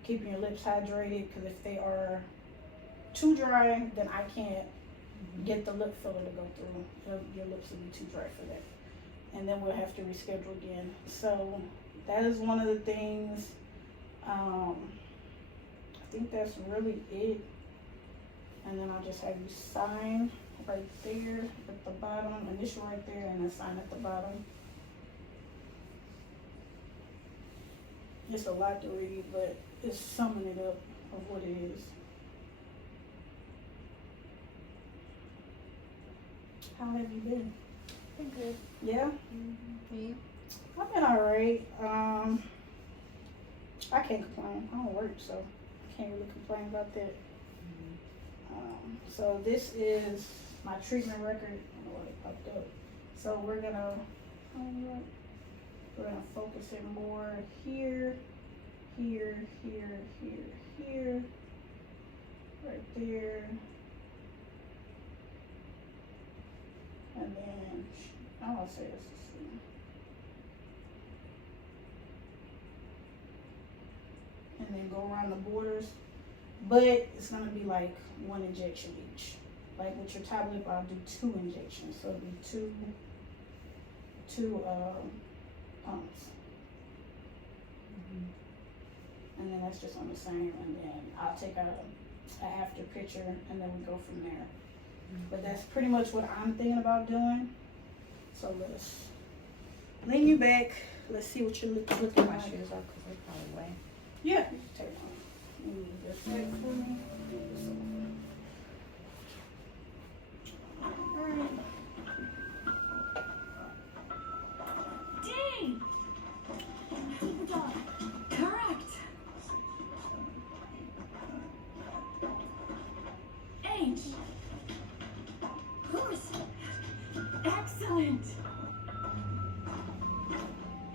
keeping your lips hydrated, because if they are too dry, then I can't get the lip filler to go through. Your lips will be too dry for that. And then we'll have to reschedule again. So that is one of the things. I think that's really it. And then I'll just have you sign right there at the bottom, initial right there, and then sign at the bottom. It's a lot to read, but it's summing it up of what it is. How have you been? Been good. Yeah? You? I've been alright. I can't complain. I don't work, so I can't really complain about that. So this is my treatment record. I don't know what it popped up. So we're gonna focus it more here, here, here, here, here, right there, and then I want to say this. And then go around the borders, but it's gonna be like one injection each. Like with your top lip, I'll do 2 injections, so it'll be two pumps. And then that's just on the same, and then I'll take a after picture, and then we go from there. But that's pretty much what I'm thinking about doing. So let's lean you back. Let's see what you're looking like. My shoes off because they probably weigh. Yeah, you can take one. You need this back for me. Alright. Dang! Correct. H. Who's? Excellent.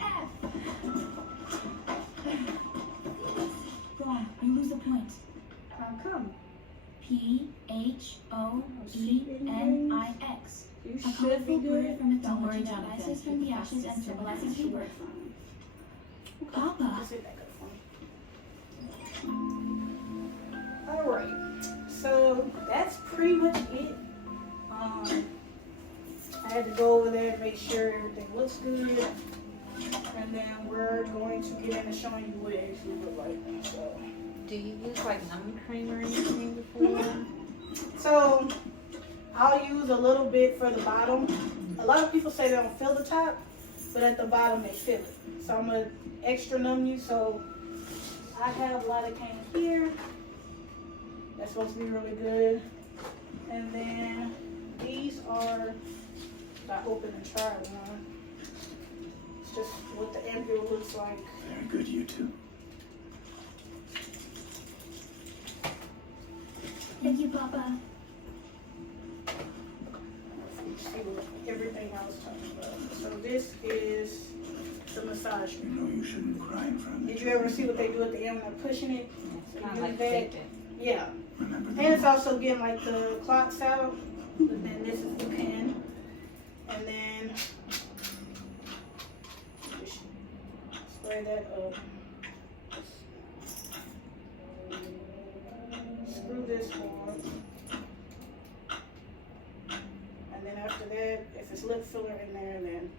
F. Wrong. You lose a point. How come? PHOENIX. You should be good. From Don't worry, Jonathan. From the ashes and stabilizes the work. Papa. Alright, so that's pretty much it. I had to go over there and make sure everything looks good. And then we're going to get into showing you what it actually looks like. So, do you use like numbing cream or anything before? So I'll use a little bit for the bottom. A lot of people say they don't feel the top, but at the bottom they feel it. So I'm gonna extra numb you. So I have lidocaine here. That's supposed to be really good. And then these are, I open and try one. It's just what the ampule looks like. Very good, you two. Thank you, Papa. See what everything I was talking about. So this is the massage. You know you shouldn't cry in front of me. Did you ever see what they do at the end when they're pushing it? It's kind of like faked it. Yeah. Remember And it's also getting like the clots out. But then this is the pen. And then just spray that up. Screw this on. And then after that, if it's lip filler in there, then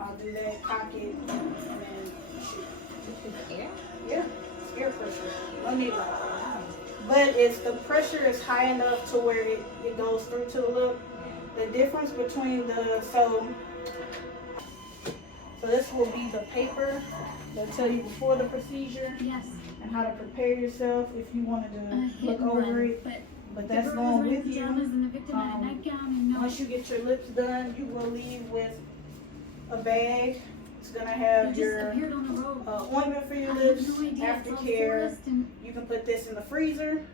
I'll do that, cock it, and then shoot. Air? Yeah, it's air pressure. No need like that. But it's the pressure is high enough to where it goes through to the lip. The difference between so this will be the paper that tell you before the procedure. Yes. And how to prepare yourself if you wanted to look over it. But that's going with you. And the victim in a nightgown Once you get your lips done, you will leave with a bag. It's gonna have your ointment for your lips, aftercare. You can put this in the freezer.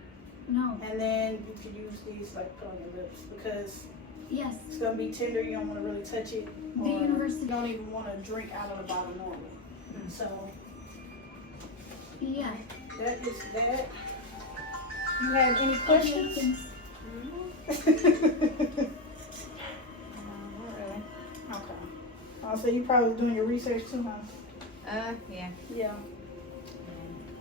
No. And then you could use these like put on your lips because Yes. it's gonna be tender. You don't want to really touch it. The university. You don't even want to drink out of the bottle normally. So Yeah. that is that. You have any questions? Okay. So you probably doing your research too, huh? Yeah. Yeah.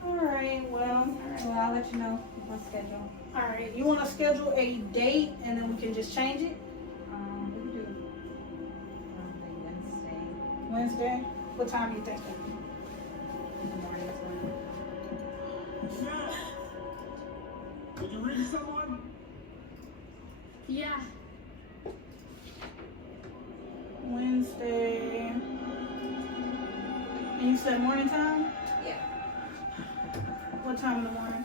Alright, well, I'll let you know my schedule. alright. You want to schedule a date and then we can just change it? We can do Wednesday. Wednesday? What time are you thinking? In the morning time. Yeah. Did you read someone? Yeah. Wednesday. And you said morning time? Yeah. What time in the morning?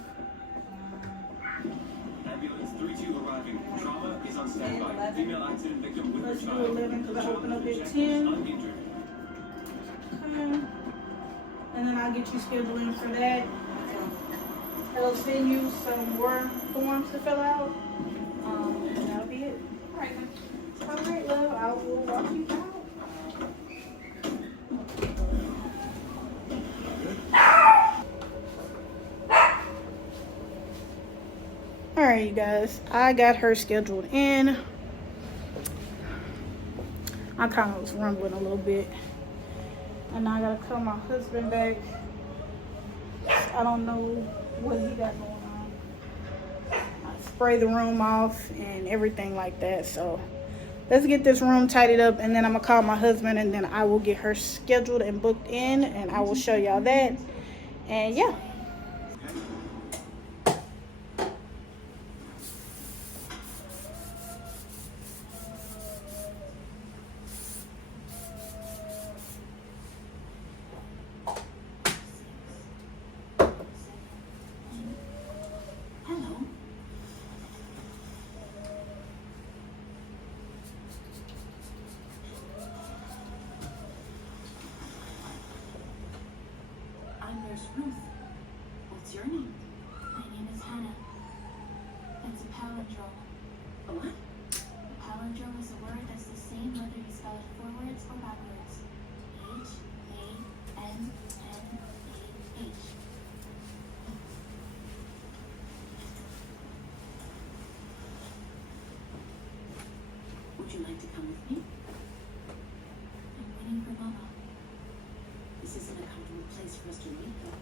Ambulance 32 arriving. Trauma is on standby. Female accident victim with her Let's do child. 11 because I open up at Jack is 10. uninjured. Okay. And then I'll get you scheduled in for that. I'll send you some more forms to fill out. And that'll be it. Alright, then. Alright, love. I will walk you out. Alright, you guys. I got her scheduled in. I kind of was rumbling a little bit. And now I gotta call my husband back. I don't know what he got going on. I spray the room off and everything like that. So let's get this room tidied up and then I'm gonna call my husband and then I will get her scheduled and booked in and I will show y'all that. And yeah. Ruth, what's your name? My name is Hannah. It's a palindrome. A what? A palindrome is a word that's the same whether you spell it forwards or backwards. H-A-N-N-A-H. Would you like to come with me? I'm waiting for Mama. This isn't a comfortable place for us to meet, though.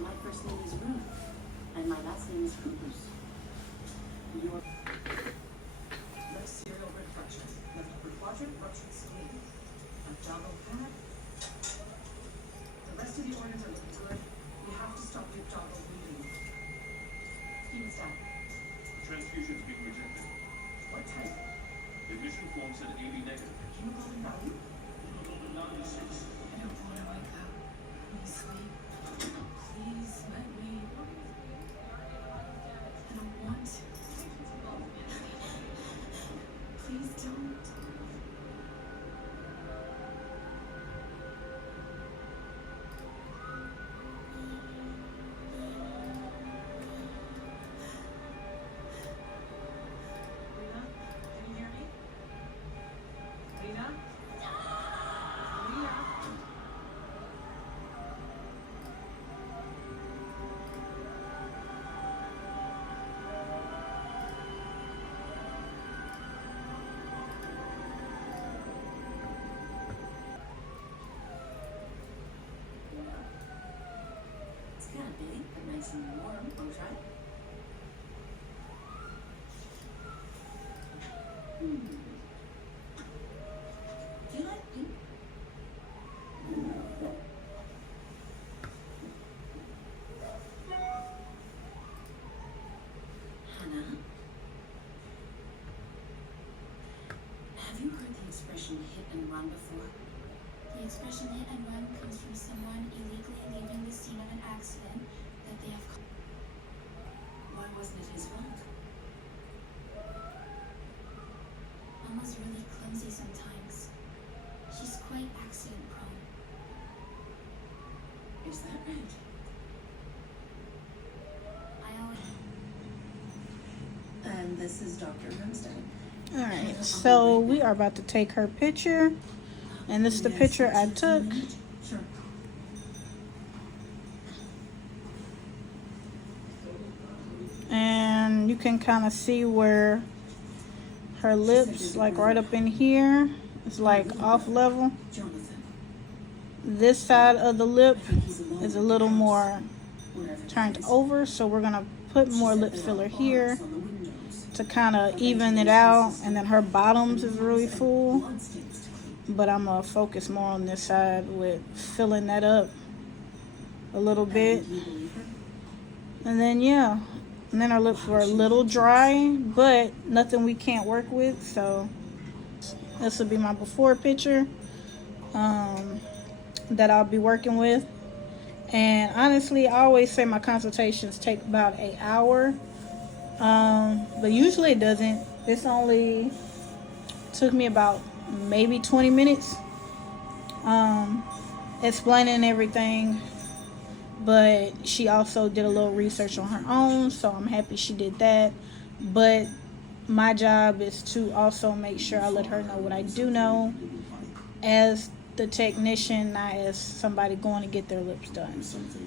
My first name is Ruth, and my last name is Cruz. Your Nice serial reflection. Left upper quadrant, ruptured skin. Abdominal pad. The rest of the organs are looking good. We have to stop the abdominal bleeding. Hemostat. Transfusions being rejected. What type? Admission form said AB negative. Hemoglobin value? Hemoglobin 96. I don't want to wake up. Please sleep. Please let me. I don't want to. Please don't. Lena, can you hear me? Lena? Lena? It's kind of big, but nice and warm. Want to try? Do you like pink? Hannah? Have you heard the expression hit and run before? The expression hit and run comes from someone illegally leaving the scene of an accident And this is Dr. Grimstead. All right, so we are about to take her picture, and this is the picture I took. Sure. And you can kind of see where her lips, like right up in here, it's like off level. Jonathan. This side of the lip is a little more turned over, so we're gonna put more lip filler here to kind of even it out. And then her bottoms is really full, but I'm gonna focus more on this side with filling that up a little bit. And then yeah, and then her lips were a little dry, but nothing we can't work with. So this will be my before picture that I'll be working with. And honestly, I always say my consultations take about an hour, but usually it doesn't. This only took me about maybe 20 minutes explaining everything. But she also did a little research on her own, so I'm happy she did that. But my job is to also make sure I let her know what I do know as the technician, not as somebody going to get their lips done.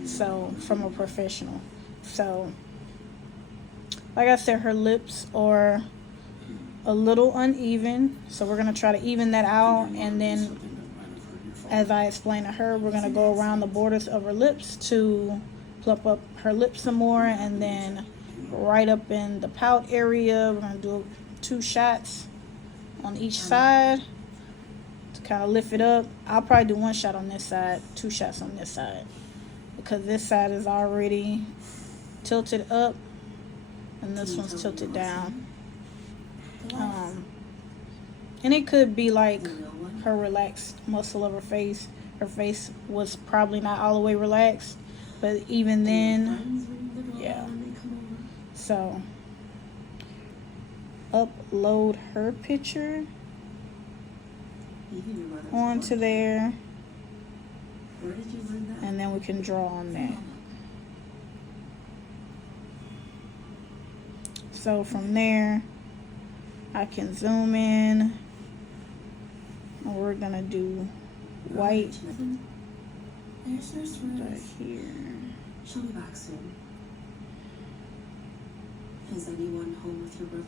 So from a professional. So like I said, her lips are a little uneven, so we're going to try to even that out. And then as I explained to her, we're going to go around the borders of her lips to plump up her lips some more. And then right up in the pout area, we're going to do 2 shots on each side to kind of lift it up. I'll probably do 1 shot on this side, 2 shots on this side, because this side is already tilted up and this one's tilted down. And it could be like her relaxed muscle of her face. Her face was probably not all the way relaxed, but even then, yeah. So upload her picture onto there, and then we can draw on that. So from there I can zoom in. We're gonna do white right here. She'll be back soon. Is anyone home with your brother?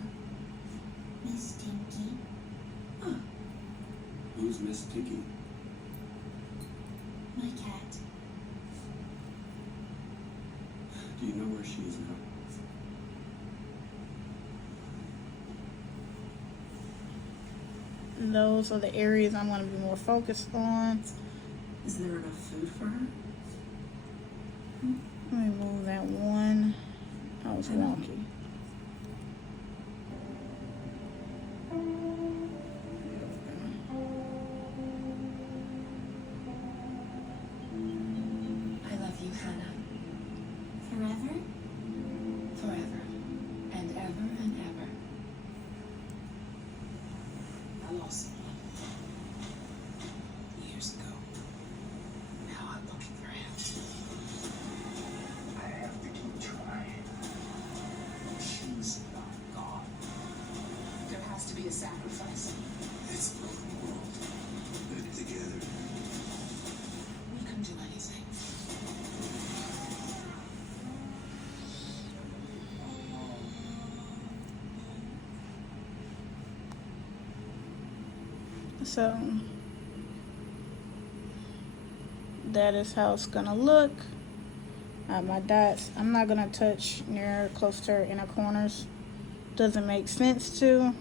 Miss Tinky. Huh. Who's Miss Tinky? My cat. Do you know where she is now? Those are the areas I'm going to be more focused on. Is there enough food for her? Let me move that one. That was wonky. I love you, Hannah. Forever? Forever. And ever and ever. I lost someone years ago. Now I'm looking for him. I have to keep trying. She's not gone. There has to be a sacrifice. It's the world. Put it together. We can do anything. So that is how it's gonna look. My dots, I'm not gonna touch near close to her inner corners. Doesn't make sense to.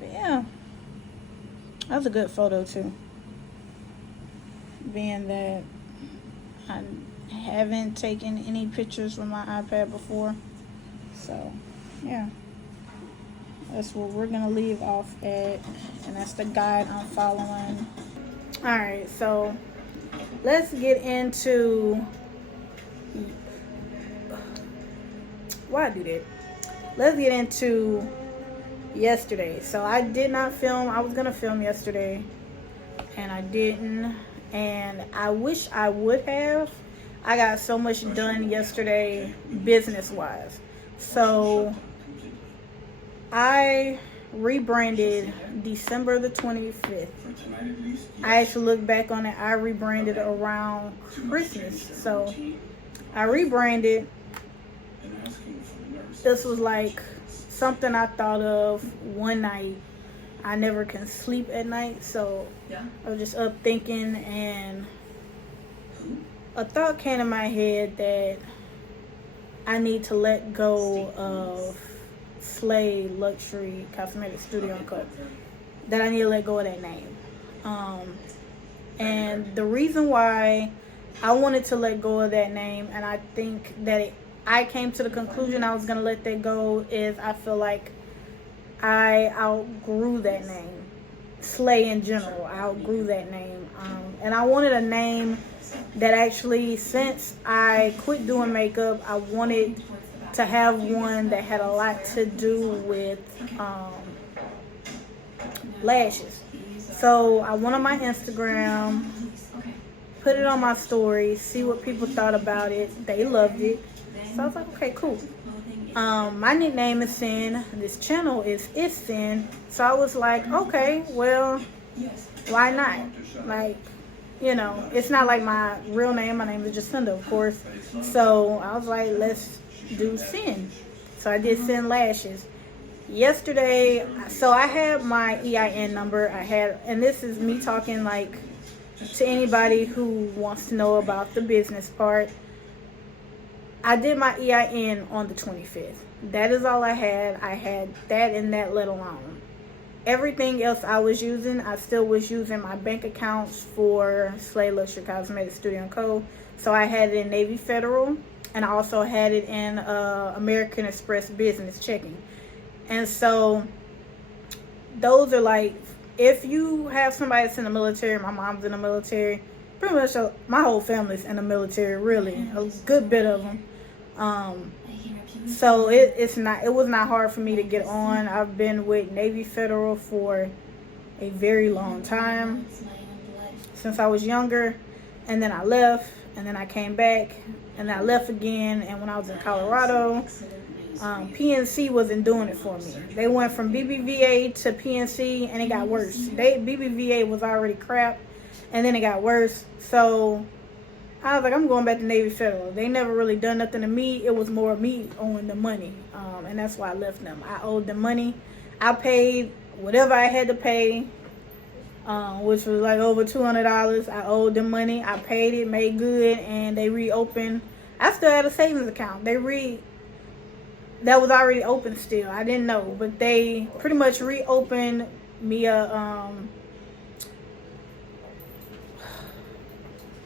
But yeah, that's a good photo too. Being that I haven't taken any pictures with my iPad before. So yeah, that's what we're gonna leave off at, and that's the guide I'm following. All right, so let's get into why I do that. Let's get into yesterday. So I did not film. I was gonna film yesterday, and I didn't. And I wish I would have. I got so much done yesterday, business-wise. So I rebranded December the 25th. I actually look back on it. I rebranded around Christmas. So I rebranded. This was like something I thought of one night. I never can sleep at night, so I was just up thinking, and a thought came in my head that I need to let go of Slay Luxury Cosmetic Studio & Co. That I need to let go of that name. And the reason why I wanted to let go of that name, and I think that I came to the conclusion I was going to let that go, is I feel like I outgrew that name. Slay in general, I outgrew that name. And I wanted a name that actually, since I quit doing makeup, I wanted to have one that had a lot to do with lashes. So I went on my Instagram, put it on my story, see what people thought about it. They loved it. So I was like, okay, cool. My nickname is Sin. This channel is It's Sin. So I was like, okay, well, why not? Like, you know, it's not like my real name. My name is Jacinda, of course. So I was like, let's do Sin. So I did Sin Lashes. Yesterday, so I had my EIN number. And this is me talking like to anybody who wants to know about the business part. I did my EIN on the 25th. That is all I had. I had that and that, let alone. Everything else I was using, I still was using my bank accounts for Slay Luxury Cosmetic Studio & Co. So I had it in Navy Federal, and I also had it in American Express Business Checking. And so those are like, if you have somebody that's in the military, my mom's in the military, pretty much my whole family's in the military, really, a good bit of them. So it was not hard for me to get on. I've been with Navy Federal for a very long time, since I was younger, and then I left, and then I came back, and I left again. And when I was in Colorado, PNC wasn't doing it for me. They went from BBVA to PNC, and it got worse. BBVA was already crap, and then it got worse. So I was like, I'm going back to Navy Federal. They never really done nothing to me. It was more me owing the money, and that's why I left them. I owed them money. I paid whatever I had to pay, which was like over $200. I owed them money. I paid it, made good, and they reopened. I still had a savings account. That was already open still. I didn't know, but they pretty much reopened me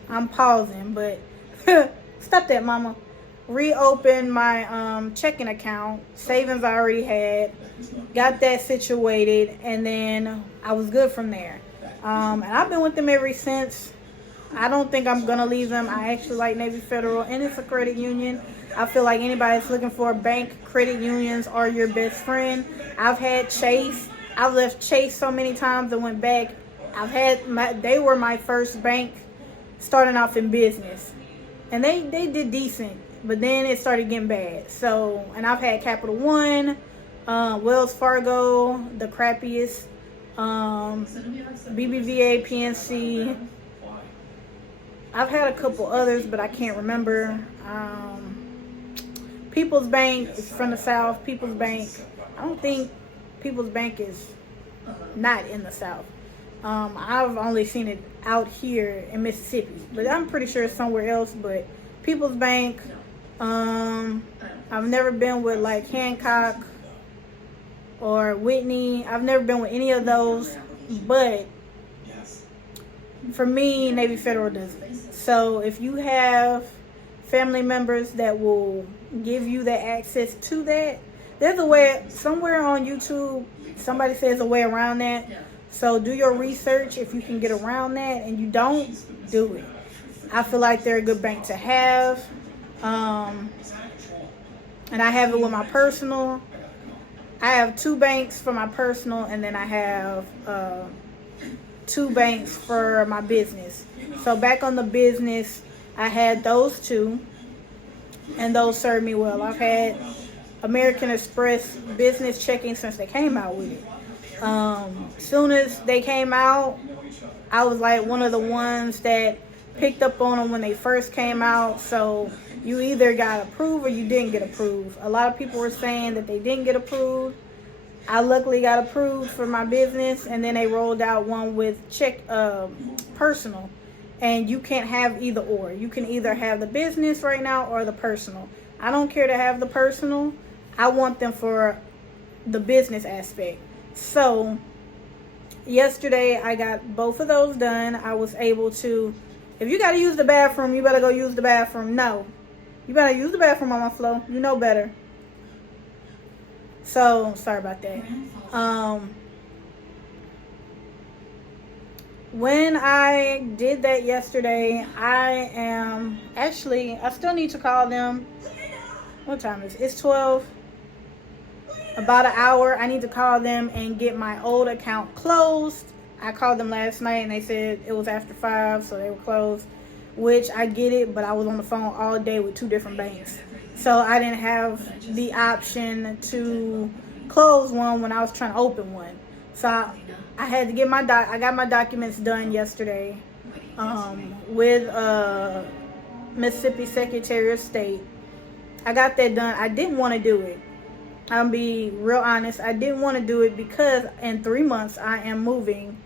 I'm pausing, but stop that, mama. Reopened my checking account. Savings I already had. Got that situated, and then I was good from there. And I've been with them ever since. I don't think I'm gonna leave them. I actually like Navy Federal, and it's a credit union. I feel like anybody that's looking for a bank, credit unions are your best friend. I've had Chase. I've left Chase so many times and went back. They were my first bank starting off in business, and they did decent, but then it started getting bad. So, and I've had Capital One, Wells Fargo, the crappiest, BBVA, PNC. I've had a couple others, but I can't remember. People's Bank is from the South. People's Bank, I don't think People's Bank is not in the South. I've only seen it out here in Mississippi, but I'm pretty sure it's somewhere else. But People's Bank, I've never been with like Hancock or Whitney. I've never been with any of those, but for me, Navy Federal does it. So if you have family members that will give you that access to that, there's a way somewhere on YouTube. Somebody says a way around that. So do your research if you can get around that, and you don't, do it. I feel like they're a good bank to have. And I have it with my personal. I have 2 banks for my personal, and then I have 2 banks for my business. So back on the business, I had those 2, and those served me well. I've had American Express business checking since they came out with it. Soon as they came out, I was like one of the ones that picked up on them when they first came out. So you either got approved or you didn't get approved. A lot of people were saying that they didn't get approved. I luckily got approved for my business, and then they rolled out one with personal, and you can't have either or. You can either have the business right now or the personal. I don't care to have the personal. I want them for the business aspect. So yesterday I got both of those done. I was able to, if you got to use the bathroom, you better go use the bathroom. No, you better use the bathroom on my floor. You know better. So sorry about that. When I did that yesterday, I still need to call them. What time is it? It's 12. About an hour. I need to call them and get my old account closed. I called them last night and they said it was after 5, so they were closed, which I get it, but I was on the phone all day with 2 different banks. So I didn't have the option to close one when I was trying to open one. So I had to get I got my documents done yesterday with Mississippi Secretary of State. I got that done. I didn't want to do it. I'll be real honest. I didn't want to do it because in 3 months I am moving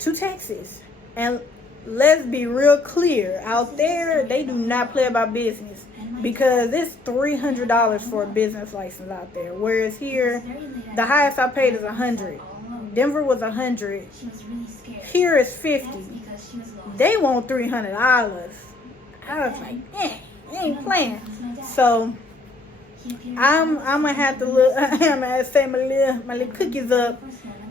to Texas. And let's be real clear. Out there, they do not play about business because it's $300 for a business license out there. Whereas here, the highest I paid is $100. Denver was $100. Here is $50. They want $300. I was like, they ain't playing. So I'm gonna have to look. I'm gonna set my little cookies up,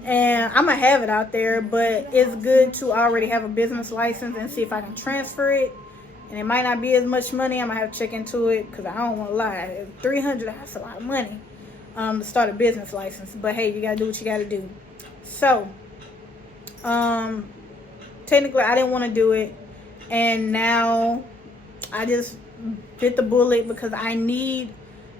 and I'm gonna have it out there. But it's good to already have a business license and see if I can transfer it. And it might not be as much money. I'm gonna have to check into it because I don't want to lie. $300, that's a lot of money to start a business license. But hey, you gotta do what you gotta do. So technically, I didn't want to do it, and now I just bit the bullet because I need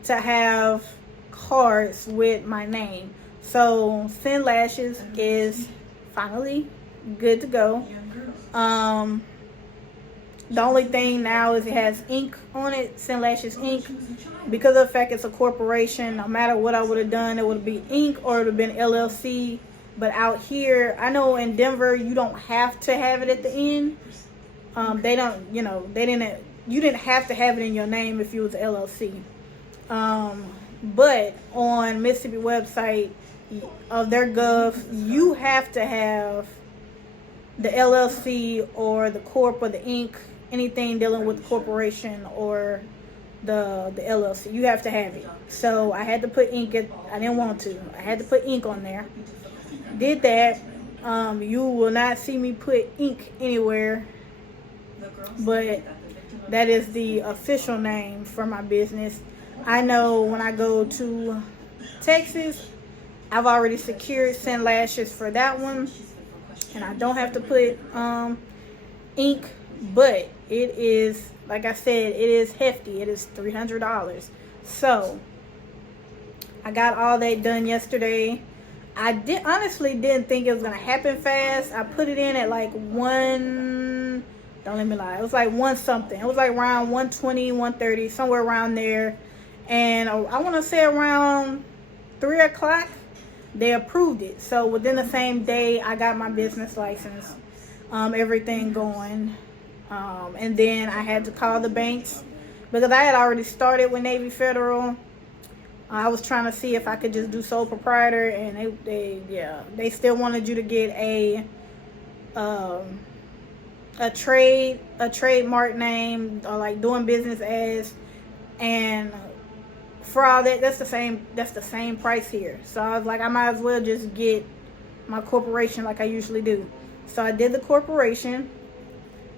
to have cards with my name. So Sin Lashes is finally good to go. The only thing now is it has ink on it, Sin Lashes ink. Because of the fact it's a corporation, no matter what I would have done, it would be ink or it would have been LLC. But out here, I know in Denver, you don't have to have it at the end. You didn't have to have it in your name if you was LLC. But on Mississippi website of their gov, you have to have the LLC or the corp or the Inc. Anything dealing with the corporation or the LLC. You have to have it. So I had to put ink. I didn't want to. I had to put ink on there. Did that. You will not see me put ink anywhere, but that is the official name for my business. I know when I go to Texas, I've already secured Sin Lashes for that one, and I don't have to put ink, but it is, like I said, it is hefty. It is $300. So I got all that done yesterday. I honestly didn't think it was gonna happen fast. I put it in at like 1, don't let me lie, it was like 1 something. It was like around 120, 130, somewhere around there. And I want to say around 3 o'clock, they approved it. So within the same day, I got my business license, everything going. And then I had to call the banks because I had already started with Navy Federal. I was trying to see if I could just do sole proprietor, and they still wanted you to get a trademark name, or like doing business as, and for all that, that's the same price here. So I was like, I might as well just get my corporation like I usually do. So I did the corporation.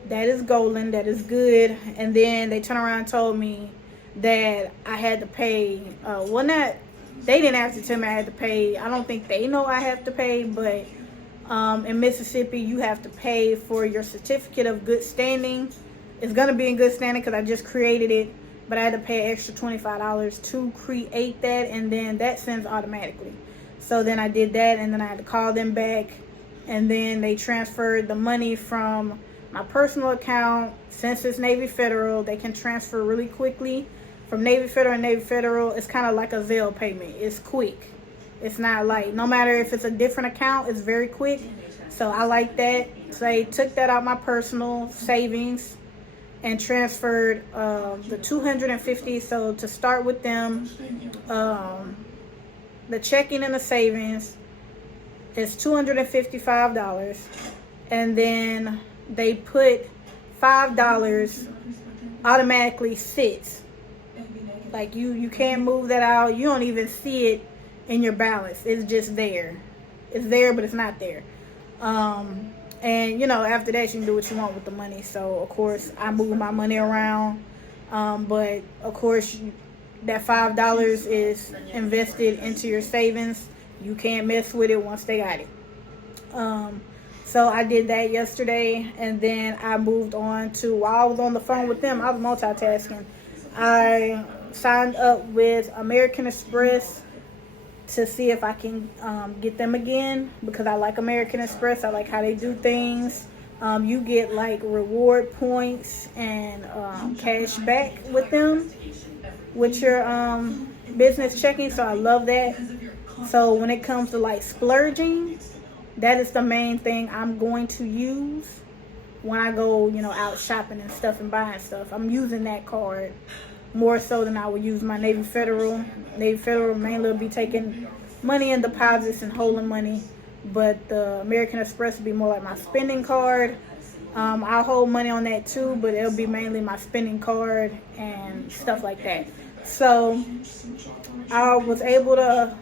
That is golden. That is good. And then they turned around and told me that I had to pay. They didn't have to tell me I had to pay. I don't think they know I have to pay, but in Mississippi, you have to pay for your certificate of good standing. It's gonna be in good standing because I just created it. but I had to pay extra $25 to create that, and then that sends automatically. So then I did that, and then I had to call them back, and then they transferred the money from my personal account. Since it's Navy Federal, they can transfer really quickly from Navy Federal and Navy Federal. It's kind of like a Zelle payment. It's quick. It's not like, no matter if it's a different account, it's very quick. So I like that. So they took that out my personal savings and transferred the $250. So to start with them, the checking and the savings is $255, and then they put $5 automatically sits. Like you can't move that out. You don't even see it in your balance. It's just there. It's there, but it's not there. And you know, after that, you can do what you want with the money. So of course, I move my money around. But of course, that $5 is invested into your savings. You can't mess with it once they got it. So I did that yesterday, and then I moved on to, while I was on the phone with them, I was multitasking. I signed up with American Express to see if I can get them again, because I like American Express. I like how they do things. You get like reward points and cash back with them with your business checking. So I love that. So when it comes to like splurging, that is the main thing I'm going to use when I go, you know, out shopping and stuff and buying stuff. I'm using that card more so than I would use my Navy Federal. Navy Federal mainly will be taking money in deposits and holding money, but the American Express will be more like my spending card. I'll hold money on that too, but it'll be mainly my spending card and stuff like that. So I was able to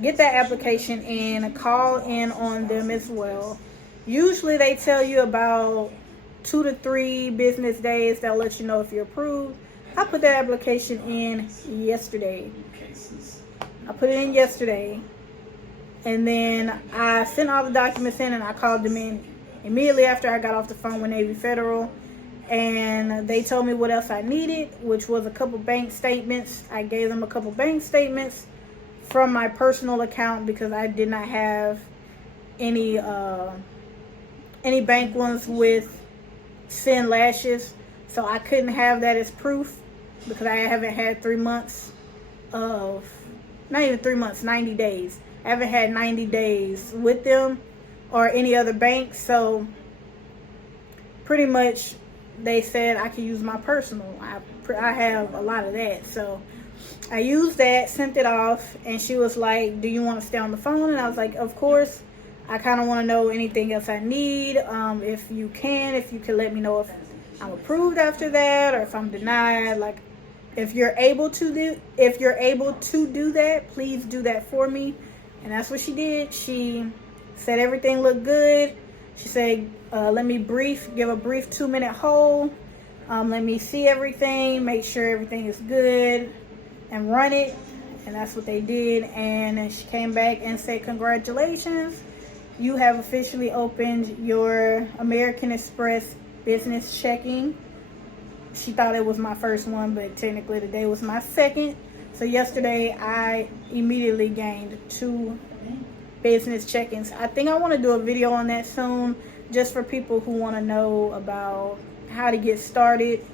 get that application in, call in on them as well. Usually they tell you about 2 to 3 business days. They'll let you know if you're approved. I put that application in yesterday. I put it in yesterday, and then I sent all the documents in, and I called them in immediately after I got off the phone with Navy Federal, and they told me what else I needed, which was a couple bank statements. I gave them a couple bank statements from my personal account because I did not have any bank ones with sin lashes, so I couldn't have that as proof because I haven't had 3 months of, not even 3 months, 90 days. I haven't had 90 days with them or any other bank. So pretty much they said I could use my personal. I have a lot of that. So I used that, sent it off, and she was like, do you want to stay on the phone? And I was like, of course. I kind of want to know anything else I need. If you could let me know if I'm approved after that or if I'm denied. Like, if you're able to do that, please do that for me. And that's what she did. She said everything looked good. She said, let me give a brief 2-minute hold. Let me see everything, make sure everything is good, and run it. And that's what they did. And then she came back and said, congratulations. You have officially opened your American Express business checking. She thought it was my first one, but technically today was my second. So yesterday I immediately gained 2 business check-ins. I think I want to do a video on that soon, just for people who want to know about how to get started.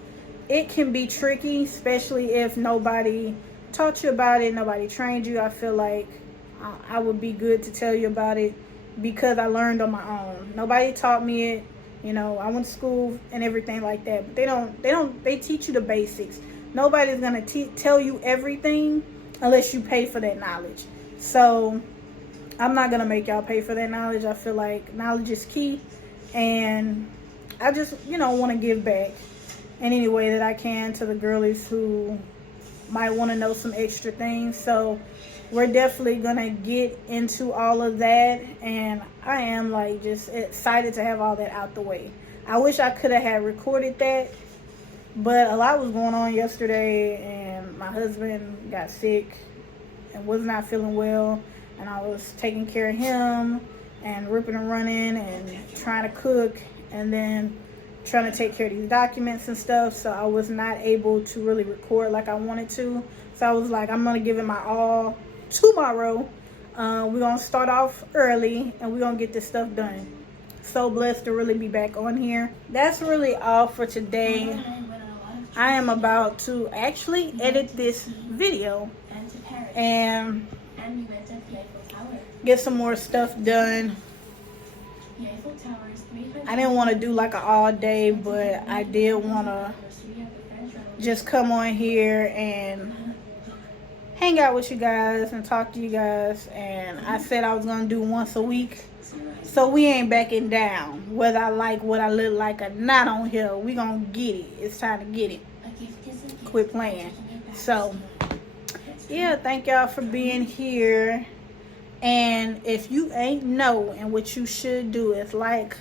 It can be tricky, especially if nobody taught you about it, nobody trained you. I feel like I would be good to tell you about it because I learned on my own. Nobody taught me it. You know, I went to school and everything like that, but they teach you the basics. Nobody's gonna tell you everything unless you pay for that knowledge. So I'm not gonna make y'all pay for that knowledge. I feel like knowledge is key, and I just, want to give back in any way that I can to the girlies who might want to know some extra things. So we're definitely gonna get into all of that, and I am like just excited to have all that out the way. I wish I could have had recorded that, but a lot was going on yesterday, and my husband got sick and was not feeling well, and I was taking care of him and ripping and running and trying to cook, and then trying to take care of these documents and stuff, so I was not able to really record like I wanted to. So I was like, I'm gonna give it my all tomorrow. We're gonna start off early and we're gonna get this stuff done. So blessed to really be back on here. That's really all for today. I am about to actually edit this video and get some more stuff done. I didn't want to do like an all day, but I did want to just come on here and hang out with you guys and talk to you guys. And I said I was going to do once a week, so we ain't backing down. Whether I like what I look like or not on here, we gonna get it. It's time to get it. Quit playing. So yeah, thank y'all for being here. And if you ain't know, and what you should do is like,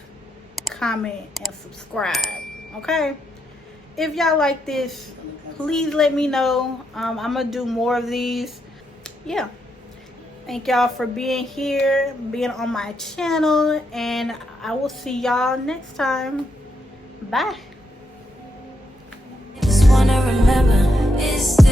comment, and subscribe. Okay, if y'all like this, please let me know. I'm gonna do more of these. Yeah, thank y'all for being here, being on my channel, and I will see y'all next time. Bye. Just wanna remember it's